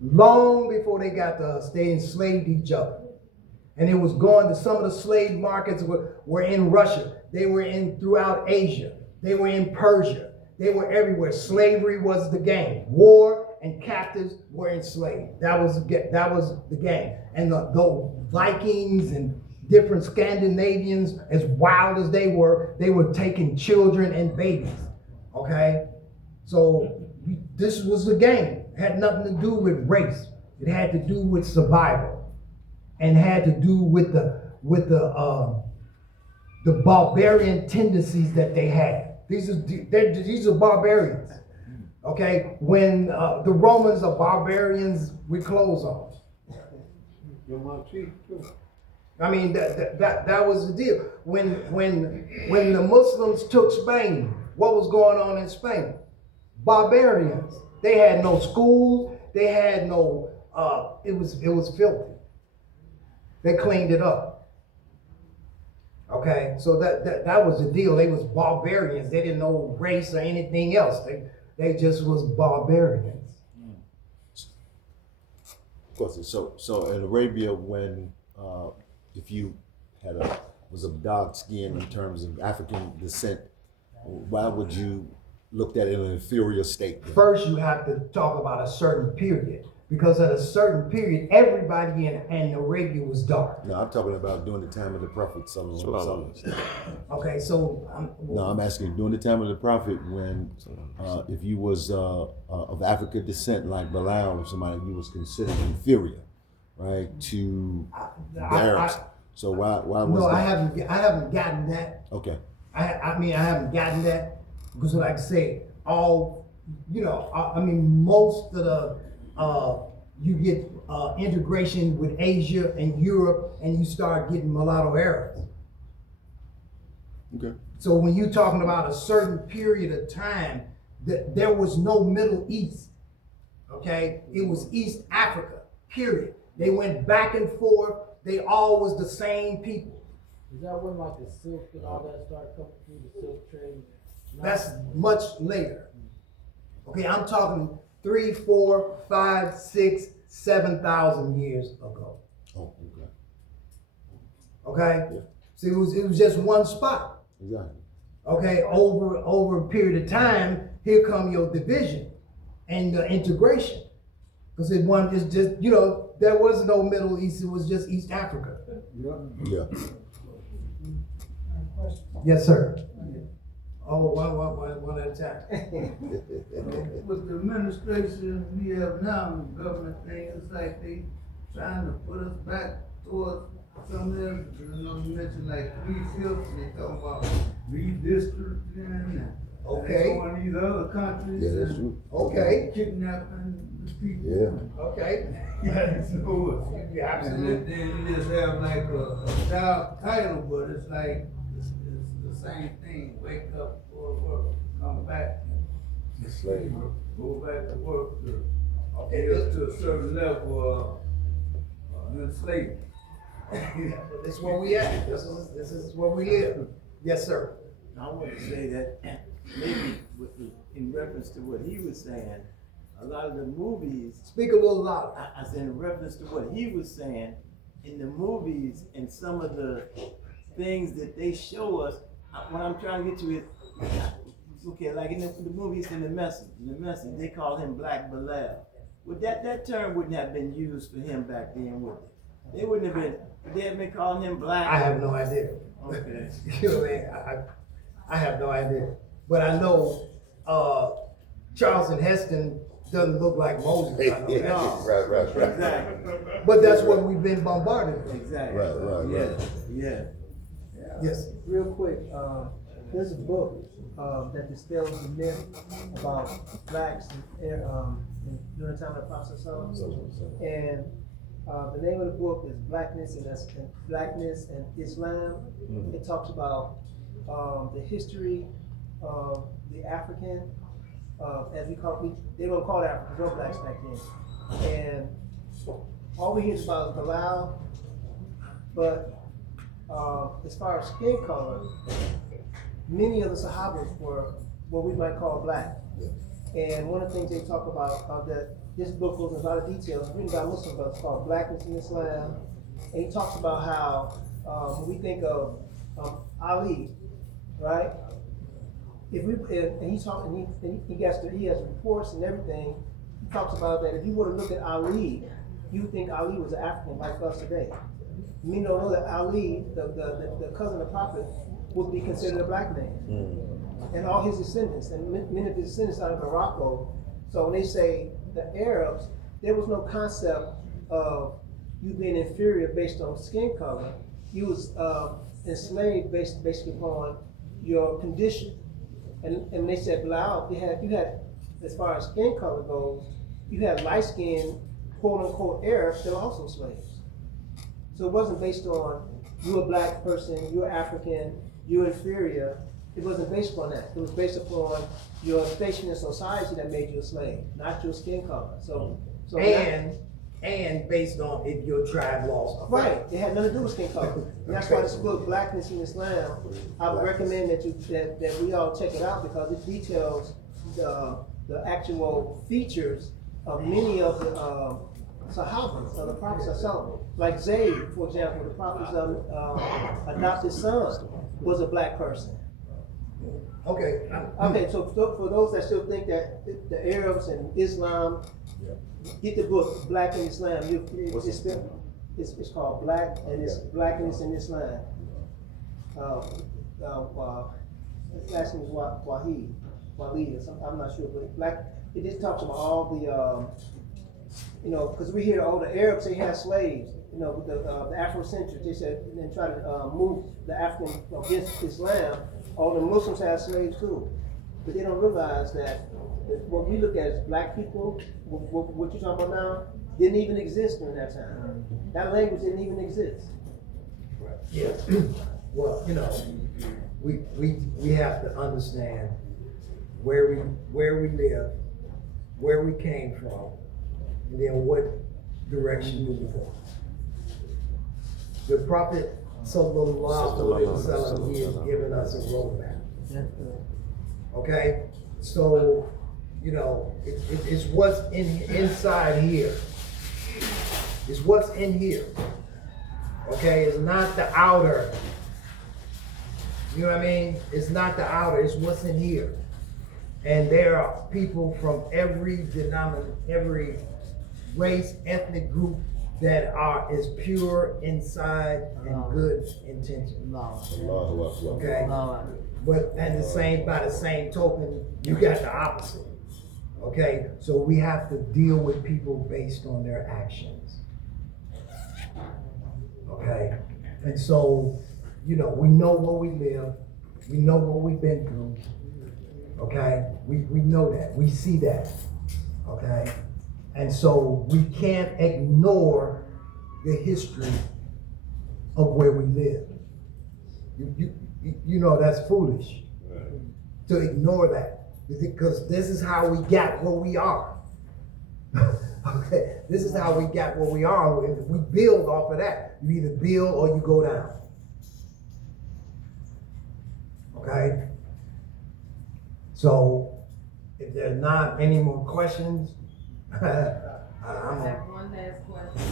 Long before they got to us, they enslaved each other. And it was going to some of the slave markets were in Russia. They were throughout Asia. They were in Persia. They were everywhere. Slavery was the game. War and captives were enslaved. That was the game. And the Vikings and different Scandinavians, as wild as they were taking children and babies. Okay? So this was the game. It had nothing to do with race. It had to do with survival, and had to do with the barbarian tendencies that they had. These are barbarians. Okay, when the Romans are barbarians with clothes on. I mean that was the deal. When the Muslims took Spain, what was going on in Spain? Barbarians. They had no schools. They had no. It was filthy. They cleaned it up. Okay, so that was the deal. They was barbarians. They didn't know race or anything else. They just was barbarians. Of course. So in Arabia, when if you was of dark skin in terms of African descent, why would you look at it in an inferior state? First, you have to talk about a certain period, because at a certain period, everybody in Arabia was dark. No, I'm talking about during the time of the Prophet sallallahu alaihi wasallam. Okay, so No, I'm asking during the time of the Prophet, when if you was of African descent like Bilal or somebody, you was considered inferior, right, to the Arabs. So why was no, that? I haven't gotten that. Okay. I mean, I haven't gotten that, because like I say, most of the, you get integration with Asia and Europe, and you start getting mulatto Arabs. Okay. So when you're talking about a certain period of time, there was no Middle East, okay? It was East Africa, period. They went back and forth. They all was the same people. Is that when like the silk and all that started coming through, the silk trade? That's much later. Okay, I'm talking 3, 4, 5, 6, 7,000 years ago. Oh, okay. Okay? Yeah. See, it was just one spot. Exactly. Okay, over a period of time, here come your division and the integration. Because it's just, there was no Middle East, it was just East Africa. Yeah. Yes, sir. Oh, one at a time. With the administration we have now, the government thing, it's like they trying to put us back towards some of them, you mentioned like 3/5, they talking about redistricting and Okay. going these other countries. Yeah, that's and true. Okay. Kidnapping the people. Yeah. Okay. So, You're absolutely. and then you just have like a job title, but it's like, it's the same thing, wake up, go to work, come back. Slave. Go back to work to Okay, get us to a certain level of enslavement. this is where we at. This is where we live. Yes, sir. I want to say that maybe in reference to what he was saying, a lot of the movies, Speak a little louder. I said in reference to what he was saying, in the movies and some of the things that they show us, what I'm trying to get to is, okay, like in the movies in the Message, they call him Black Bilal. Well, that term wouldn't have been used for him back then, would it? They wouldn't have been, would they have been calling him Black? I have no idea. Okay. You know what I mean? I have no idea. But I know Charlton Heston doesn't look like Moses. I know that. No. Right. Exactly. But that's what we've been bombarded with. Exactly. Right. Yeah. Yes. Real quick, there's a book that dispels the myth about blacks during the time of the Prophet ﷺ. And the name of the book is Blackness and Islam. It talks about the history of the African, as we they don't call it Africans or blacks back then. And all we hear is about Bilal, but as far as skin color, many of the Sahabas were what we might call black. And one of the things they talk about that this book goes into a lot of details, written by Muslims, but it's called Blackness in Islam. And he talks about how when we think of Ali, right? If we and he has reports and everything. He talks about that if you were to look at Ali, you would think Ali was an African like us today. We don't know that Ali, the cousin of the Prophet, would be considered a black man. And all his descendants, and many of his descendants out of Morocco. So when they say the Arabs, there was no concept of you being inferior based on skin color. You was enslaved basically upon your condition. And when they said Bilal, you had, as far as skin color goes, you had light-skinned, quote-unquote Arabs that were also slaves. So it wasn't based on you're a black person, you're African, you're inferior. It wasn't based upon that. It was based upon your station in society that made you a slave, not your skin color. So and based on if your tribe lost. Right, it had nothing to do with skin color. And that's why this book, Blackness in Islam, I would recommend that we all check it out because it details the actual features of many of Sahabas, or the prophets of Solomon. Like Zayd, for example, the prophet's adopted son was a black person. Okay. Okay, so for those that still think that the Arabs and Islam, get the book Black in Islam. It's called Black, and it's Blackness in Islam. His last name is Waleed or something. I'm not sure, but black. It just talks about all the, because we hear all the Arabs they had slaves. With the Afrocentrics, they said, and then try to move the African against Islam. All the Muslims had slaves too, but they don't realize that what we look at as black people, what you're talking about now, didn't even exist during that time. That language didn't even exist. Yeah. Well, we have to understand where we live, where we came from, and then what direction we go. The Prophet Sallallahu Alaihi Wasallam, he has given us a roadmap. Okay, so it's what's inside here. It's what's in here. Okay, it's not the outer. You know what I mean? It's not the outer, it's what's in here. And there are people from every denomination, every race, ethnic group that are as pure inside and good intention. Okay? But by the same token, you got the opposite. Okay? So we have to deal with people based on their actions. Okay? And so, we know where we live, we know what we've been through. Okay? We know that. We see that. Okay? And so we can't ignore the history of where we live. That's foolish to ignore that, because this is how we got where we are. Okay, this is how we got where we are. We build off of that. You either build or you go down. Okay? So if there's not any more questions, I have one last question.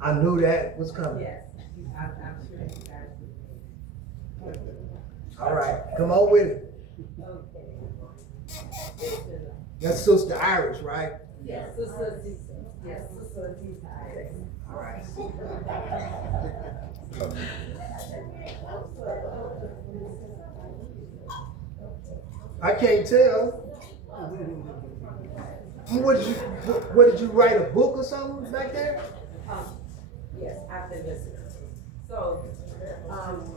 I knew that was coming. Yes, I'm sure you guys would. All right, come on with it. Okay. That's Sister Iris, right? Yes, Sister Zita. Yes, Sister Zita. All right. I can't tell. What did you write, a book or something back there? Yes, I've been listening. So,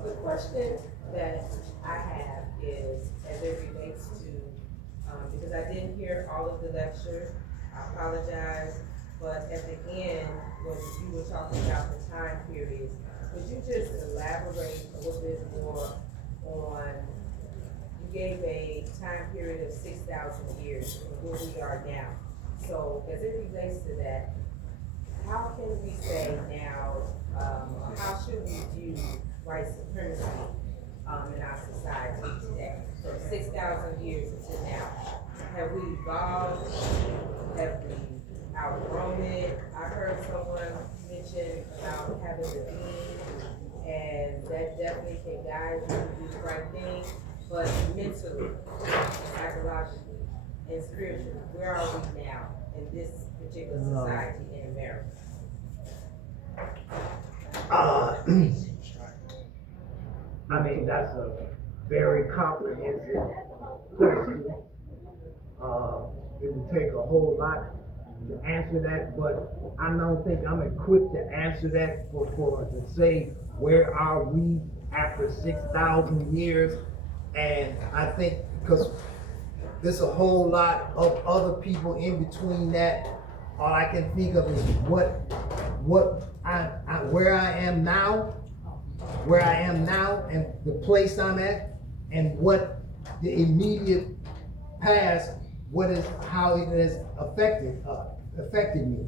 the question that I have is, as it relates to, because I didn't hear all of the lecture, I apologize, but at the end, when you were talking about the time periods, could you just elaborate a little bit more on, you gave a time period of 6,000 years from where we are now. So as it relates to that, how can we say now, how should we view white supremacy in our society today? From 6,000 years until now, have we evolved? Have we outgrown it? I heard someone mention about having a being, and that definitely can guide you to do the right thing. But mentally, psychologically, and spiritually, where are we now in this particular society in America? I mean, that's a very comprehensive question. It would take a whole lot to answer that, but I don't think I'm equipped to answer that to say where are we after 6,000 years. And I think because there's a whole lot of other people in between that, all I can think of is where I am now, and the place I'm at, and what the immediate past, how it has affected me,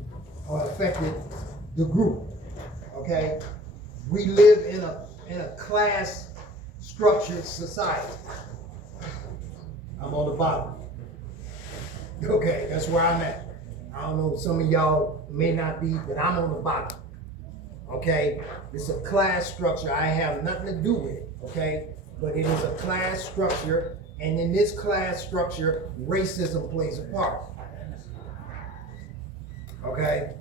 or affected the group. Okay, we live in a class structured society. I'm on the bottom. Okay, that's where I'm at. I don't know, some of y'all may not be, but I'm on the bottom. Okay? It's a class structure I have nothing to do with, okay? But it is a class structure, and in this class structure, racism plays a part. Okay?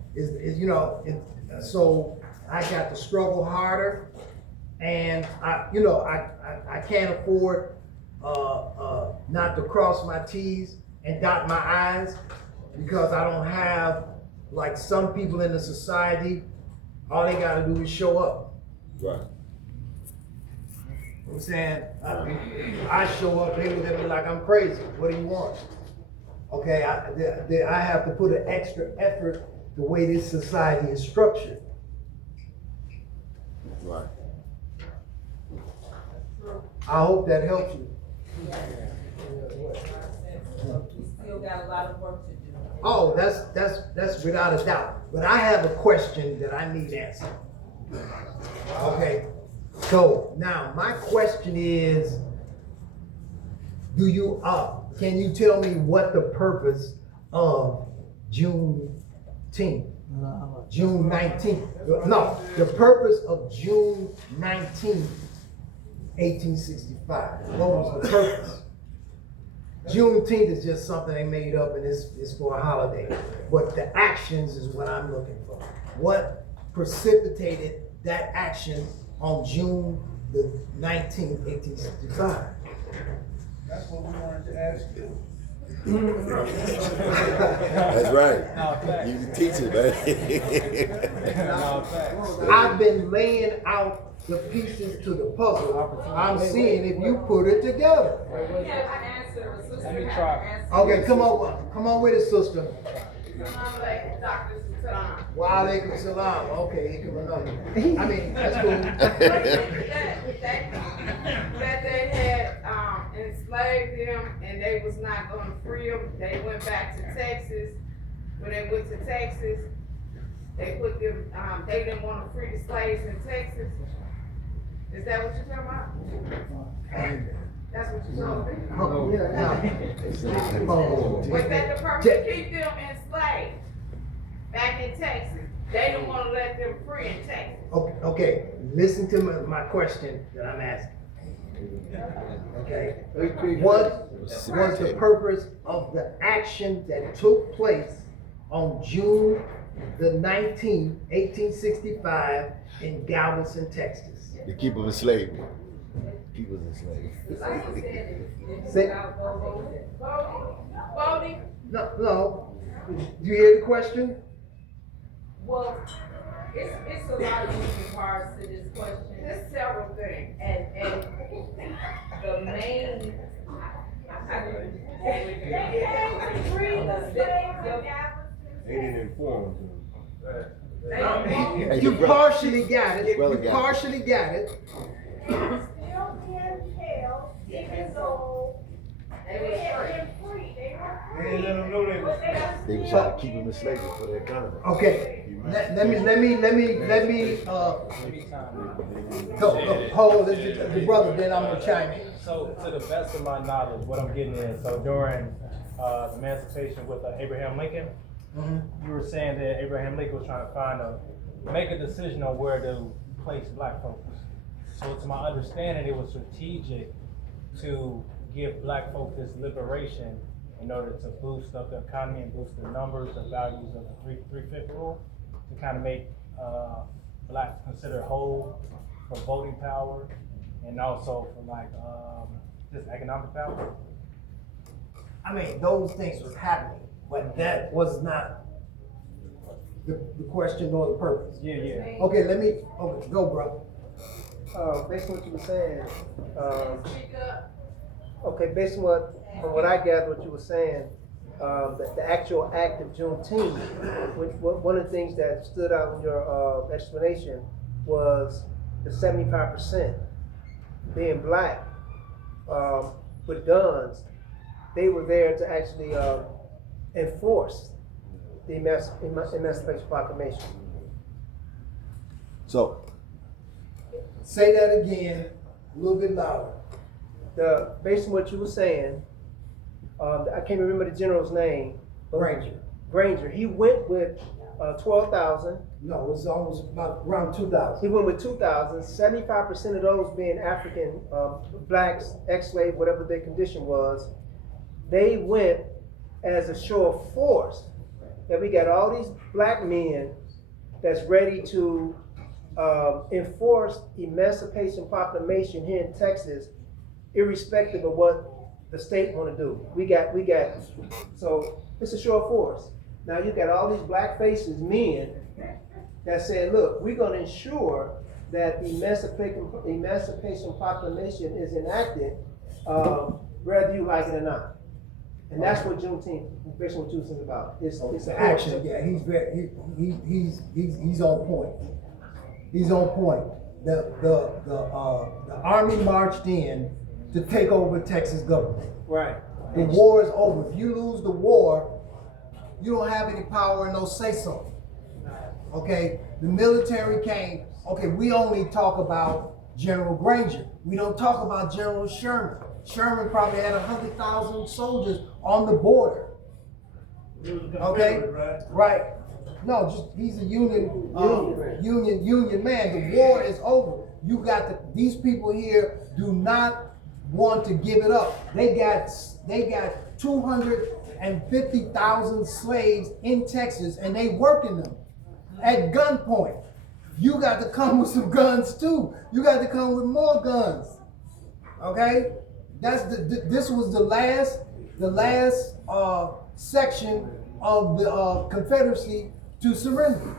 So I got to struggle harder, and I can't afford not to cross my T's and dot my I's, because I don't have, like some people in the society, all they gotta do is show up. Right. I'm saying, I show up, they look at me like I'm crazy. What do you want? Okay, I have to put an extra effort the way this society is structured. Right. I hope that helps you. We still got a lot of work to do. Oh, that's without a doubt. But I have a question that I need answered. Okay, so now my question is, can you tell me what the purpose of Juneteenth? June 19th. No, the purpose of June 19th, 1865. What was the purpose? Juneteenth is just something they made up, and it's for a holiday. But the actions is what I'm looking for. What precipitated that action on June the 19th, 1865? That's what we wanted to ask you. That's right. You can teach it, man. I've been laying out the pieces to the puzzle. I'm seeing if you put it together. Let me try. Okay, come on with it, sister. Dr. Sulton. Wa alaikum salam. Okay, here come another. I mean, that's cool. That they had enslaved them and they was not gonna free them. They went back to Texas. When they went to Texas, they put them, they didn't want to free the slaves in Texas. Is that what you're talking about? That's what you're talking about? Oh, yeah. Was that the purpose to keep them enslaved back in Texas? They don't want to let them free in Texas. Okay, listen to my question that I'm asking. Okay, what was the purpose of the action that took place on June the 19th, 1865 in Galveston, Texas? To keep them enslaved. Keep us enslaved. Voting? No. Do you hear the question? Well, it's a lot of moving parts to this question. There's several things. And the main. They didn't inform them. You partially got it. You partially got it. Still in jail, even though they had been free. They didn't let them know they was They were trying to keep them enslaved for their economy. Okay. Let me hold the brother, then I'm gonna chime in. So, to the best of my knowledge, what I'm getting is, so during the emancipation with Abraham Lincoln, you were saying that Abraham Lincoln was trying to make a decision on where to place black folks. So to my understanding, it was strategic to give black folks this liberation in order to boost up the economy and boost the numbers and values of the three-fifth rule, to kind of make blacks considered whole for voting power and also for just economic power. I mean, those things was happening, but that was not the question or the purpose. Yeah. Okay, go, bro. Based on what you were saying, based on what I gathered, what you were saying, the actual act of Juneteenth, one of the things that stood out in your explanation was the 75% being black with guns. They were there to actually enforce the Emancipation Proclamation. So, say that again, a little bit louder. Based on what you were saying, I can't remember the general's name. Ranger. Granger. He went with 12,000. No, it was almost about around 2,000. He went with 2,000. 75% of those being African blacks, ex-slave, whatever their condition was. They went as a show of force. That we got all these black men that's ready to enforce Emancipation Proclamation here in Texas, irrespective of what the state want to do. We got. So it's a show of force. Now you got all these black faces, men, that said, look, we're going to ensure that the Emancipation Proclamation is enacted, whether you like it or not. And that's what Juneteenth, basically what Juneteenth is about. It's an Action, yeah, he's on point. He's on point. The army marched in to take over Texas government. Right. The war is over. If you lose the war, you don't have any power and no say so. Okay, the military came. Okay, we only talk about General Granger. We don't talk about General Sherman. Sherman probably had 100,000 soldiers on the border. Okay, right? No, just he's a union man. The war is over. You got these people here do not want to give it up. They got 250,000 slaves in Texas, and they working them at gunpoint. You got to come with some guns too. You got to come with more guns. Okay, this was the last section of the Confederacy to surrender.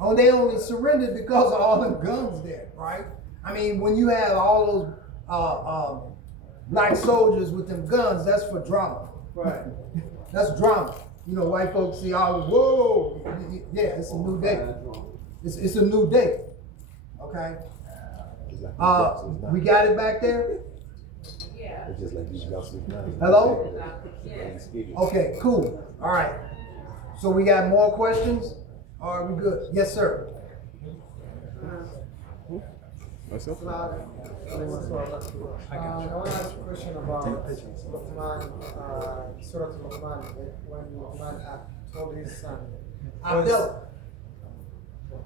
Oh, they only surrendered because of all them guns there, right? I mean, when you have all those black soldiers with them guns, that's for drama. Right. That's drama. You know, white folks see all, whoa, yeah, it's a new day. It's a new day. Okay? We got it back there? Yeah. It's just like these guys. Hello? Yes. Okay, cool. All right. So we got more questions? Are we good? Yes, sir. Myself? I want to ask a question about Luqman, Surah Al-Luqman, when Luqman told his son.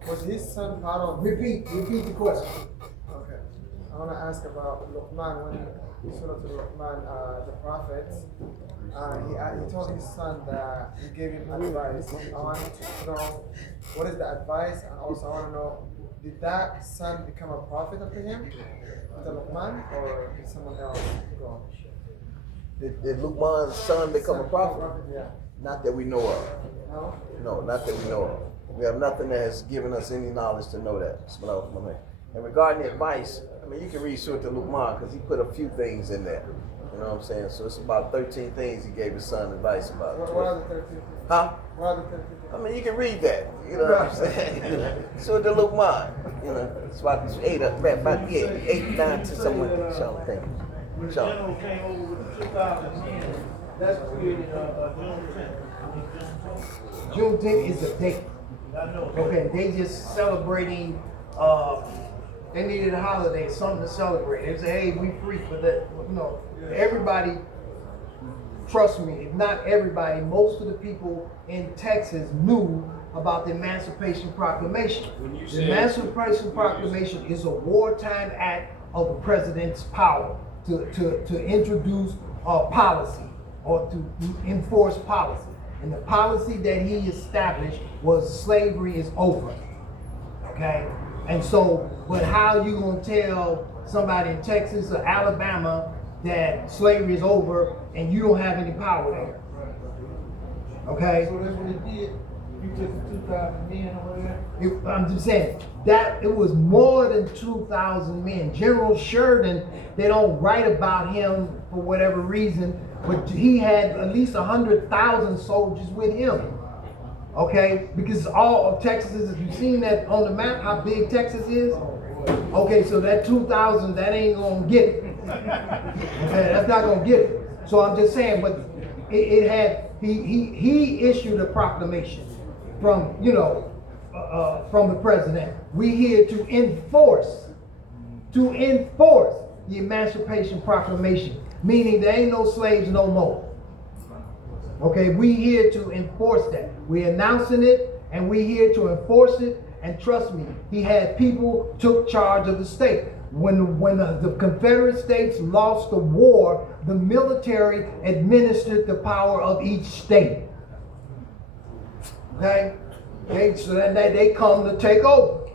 Was his son part of... Repeat the question. Okay. I want to ask about Luqman, when Surah Al-Luqman, the prophet, he told his son that he gave him advice. I want to know what is the advice, and also I want to know, did that son become a prophet after him, the Luqman, or did someone else go? Did Luqman's son become a prophet? Yeah. Not that we know of. No? No, not that we know of. We have nothing that has given us any knowledge to know that. And regarding the advice, I mean, you can read Surah Luqman because he put a few things in there. You know what I'm saying? So it's about 13 things he gave his son advice about. What are the 13 things? Huh? What are the 13 things? I mean, you can read that. You know what I'm saying? Surah Luqman. You know, it's about 8, 9 to somewhere. Inshallah, thank you. When the general came over with the 2,000 men, that's created Juneteenth. Juneteenth is a date. Okay, they just celebrating, they needed a holiday, something to celebrate. They say, hey, we free for that. You know, everybody, trust me, if not everybody, most of the people in Texas knew about the Emancipation Proclamation. The Emancipation Proclamation is a wartime act of the president's power to introduce a policy or to enforce policy. And the policy that he established was slavery is over. Okay? And so, but how you gonna tell somebody in Texas or Alabama that slavery is over and you don't have any power there? Okay? So that's what he did. You took the 2,000 men over there. I'm just saying that it was more than 2,000 men. General Sheridan, they don't write about him for whatever reason, but he had at least 100,000 soldiers with him. Okay, because all of Texas is, you've seen that on the map, how big Texas is. Okay, so that 2,000, that ain't gonna get it. Okay, that's not gonna get it. So I'm just saying, but it had, he issued a proclamation from, you know, from the president. We here to enforce the Emancipation Proclamation, meaning there ain't no slaves no more. Okay, we here to enforce that. We announcing it, and we here to enforce it. And trust me, he had people took charge of the state. When the Confederate States lost the war, the military administered the power of each state. Okay, so then they come to take over.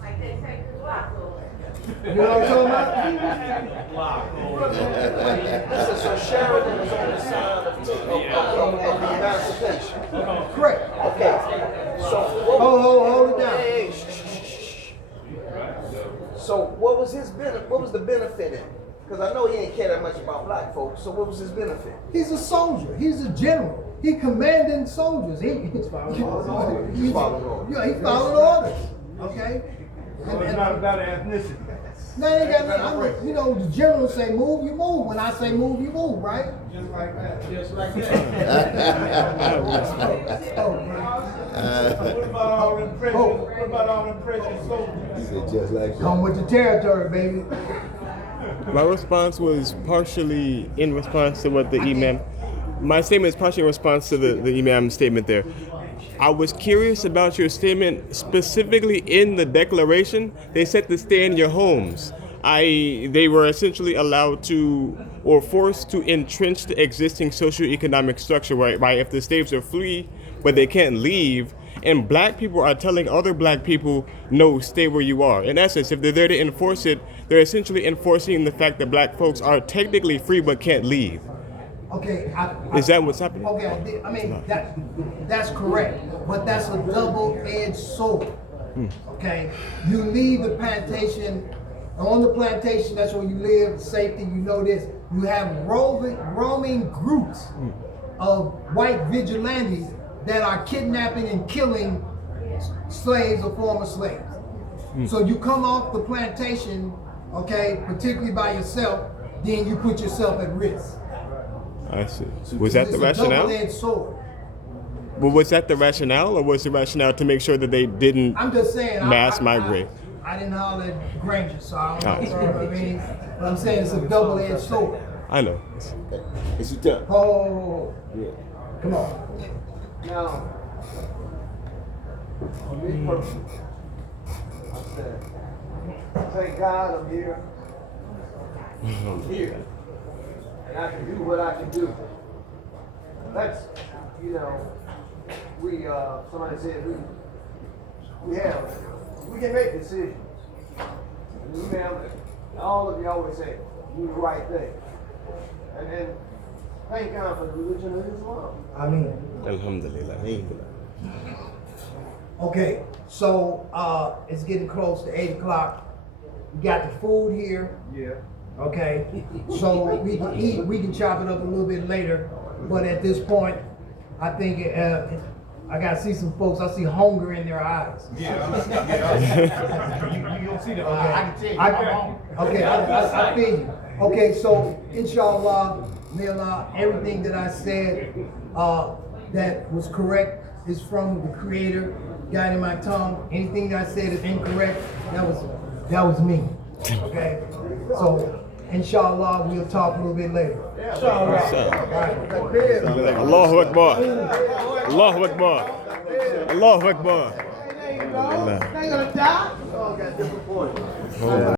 Like they take the block over. You know what I'm talking about? Listen, so Sheridan is on the side of the emancipation. Correct. Okay. So Hold it down. Hey, shh, shh, shh, shh. So what was his benefit? What was the benefit in it? Because I know he didn't care that much about black folks. So what was his benefit? He's a soldier. He's a general. He commanding soldiers. He's following orders. He following orders. Okay. So it's not about ethnicity. No, they ain't got nothing. You know, the generals say move, you move. When I say move, you move, right? Just like that. Just like that. What about all them presidents? What about all them president soldiers? He said just like Come that. with the territory, baby. My response was partially in response to what the imam. My statement is partially in response to the imam's statement there. I was curious about your statement specifically in the declaration. They said to stay in your homes. They were essentially allowed to or forced to entrench the existing socioeconomic structure, right? If the slaves are free, but they can't leave, and black people are telling other black people, no, stay where you are. In essence, if they're there to enforce it, they're essentially enforcing the fact that black folks are technically free but can't leave. Okay. Is that what's happening? Okay, I mean, that's correct, but that's a double-edged sword. Okay, you leave the plantation, on the plantation, that's where you live, safety, you know this. You have roaming groups of white vigilantes that are kidnapping and killing slaves or former slaves. So you come off the plantation, okay, particularly by yourself, then you put yourself at risk. I see. Was that the rationale? Double-edged sword. Well, was that the rationale, or was the rationale to make sure that they didn't I'm just saying. mass migrate? I didn't holler at Granger, so I don't know what I mean. But I'm saying it's a double-edged sword. I know. It's your turn. Oh, Yeah. come on. Now, on me personally, I said, thank God I'm here. I'm here. And I can do what I can do. That's, you know, somebody said we can make decisions. And you know, all of you always say, do the right thing. And then thank God for the religion of Islam. I mean. Alhamdulillah. Okay, so it's getting close to 8 o'clock. We got the food here. Yeah. Okay, so we can eat. We can chop it up a little bit later. But at this point, I think I gotta see some folks. I see hunger in their eyes. Yeah. You don't see the I can tell you. I feel you. Okay, so inshallah, may Allah, everything that I said that was correct is from the Creator, guiding my tongue. Anything that I said is incorrect, that was me. Okay, so inshallah, we'll talk a little bit later. Inshallah. Allahu Akbar. Allahu Akbar. Allahu Akbar. They gonna die? All got different points.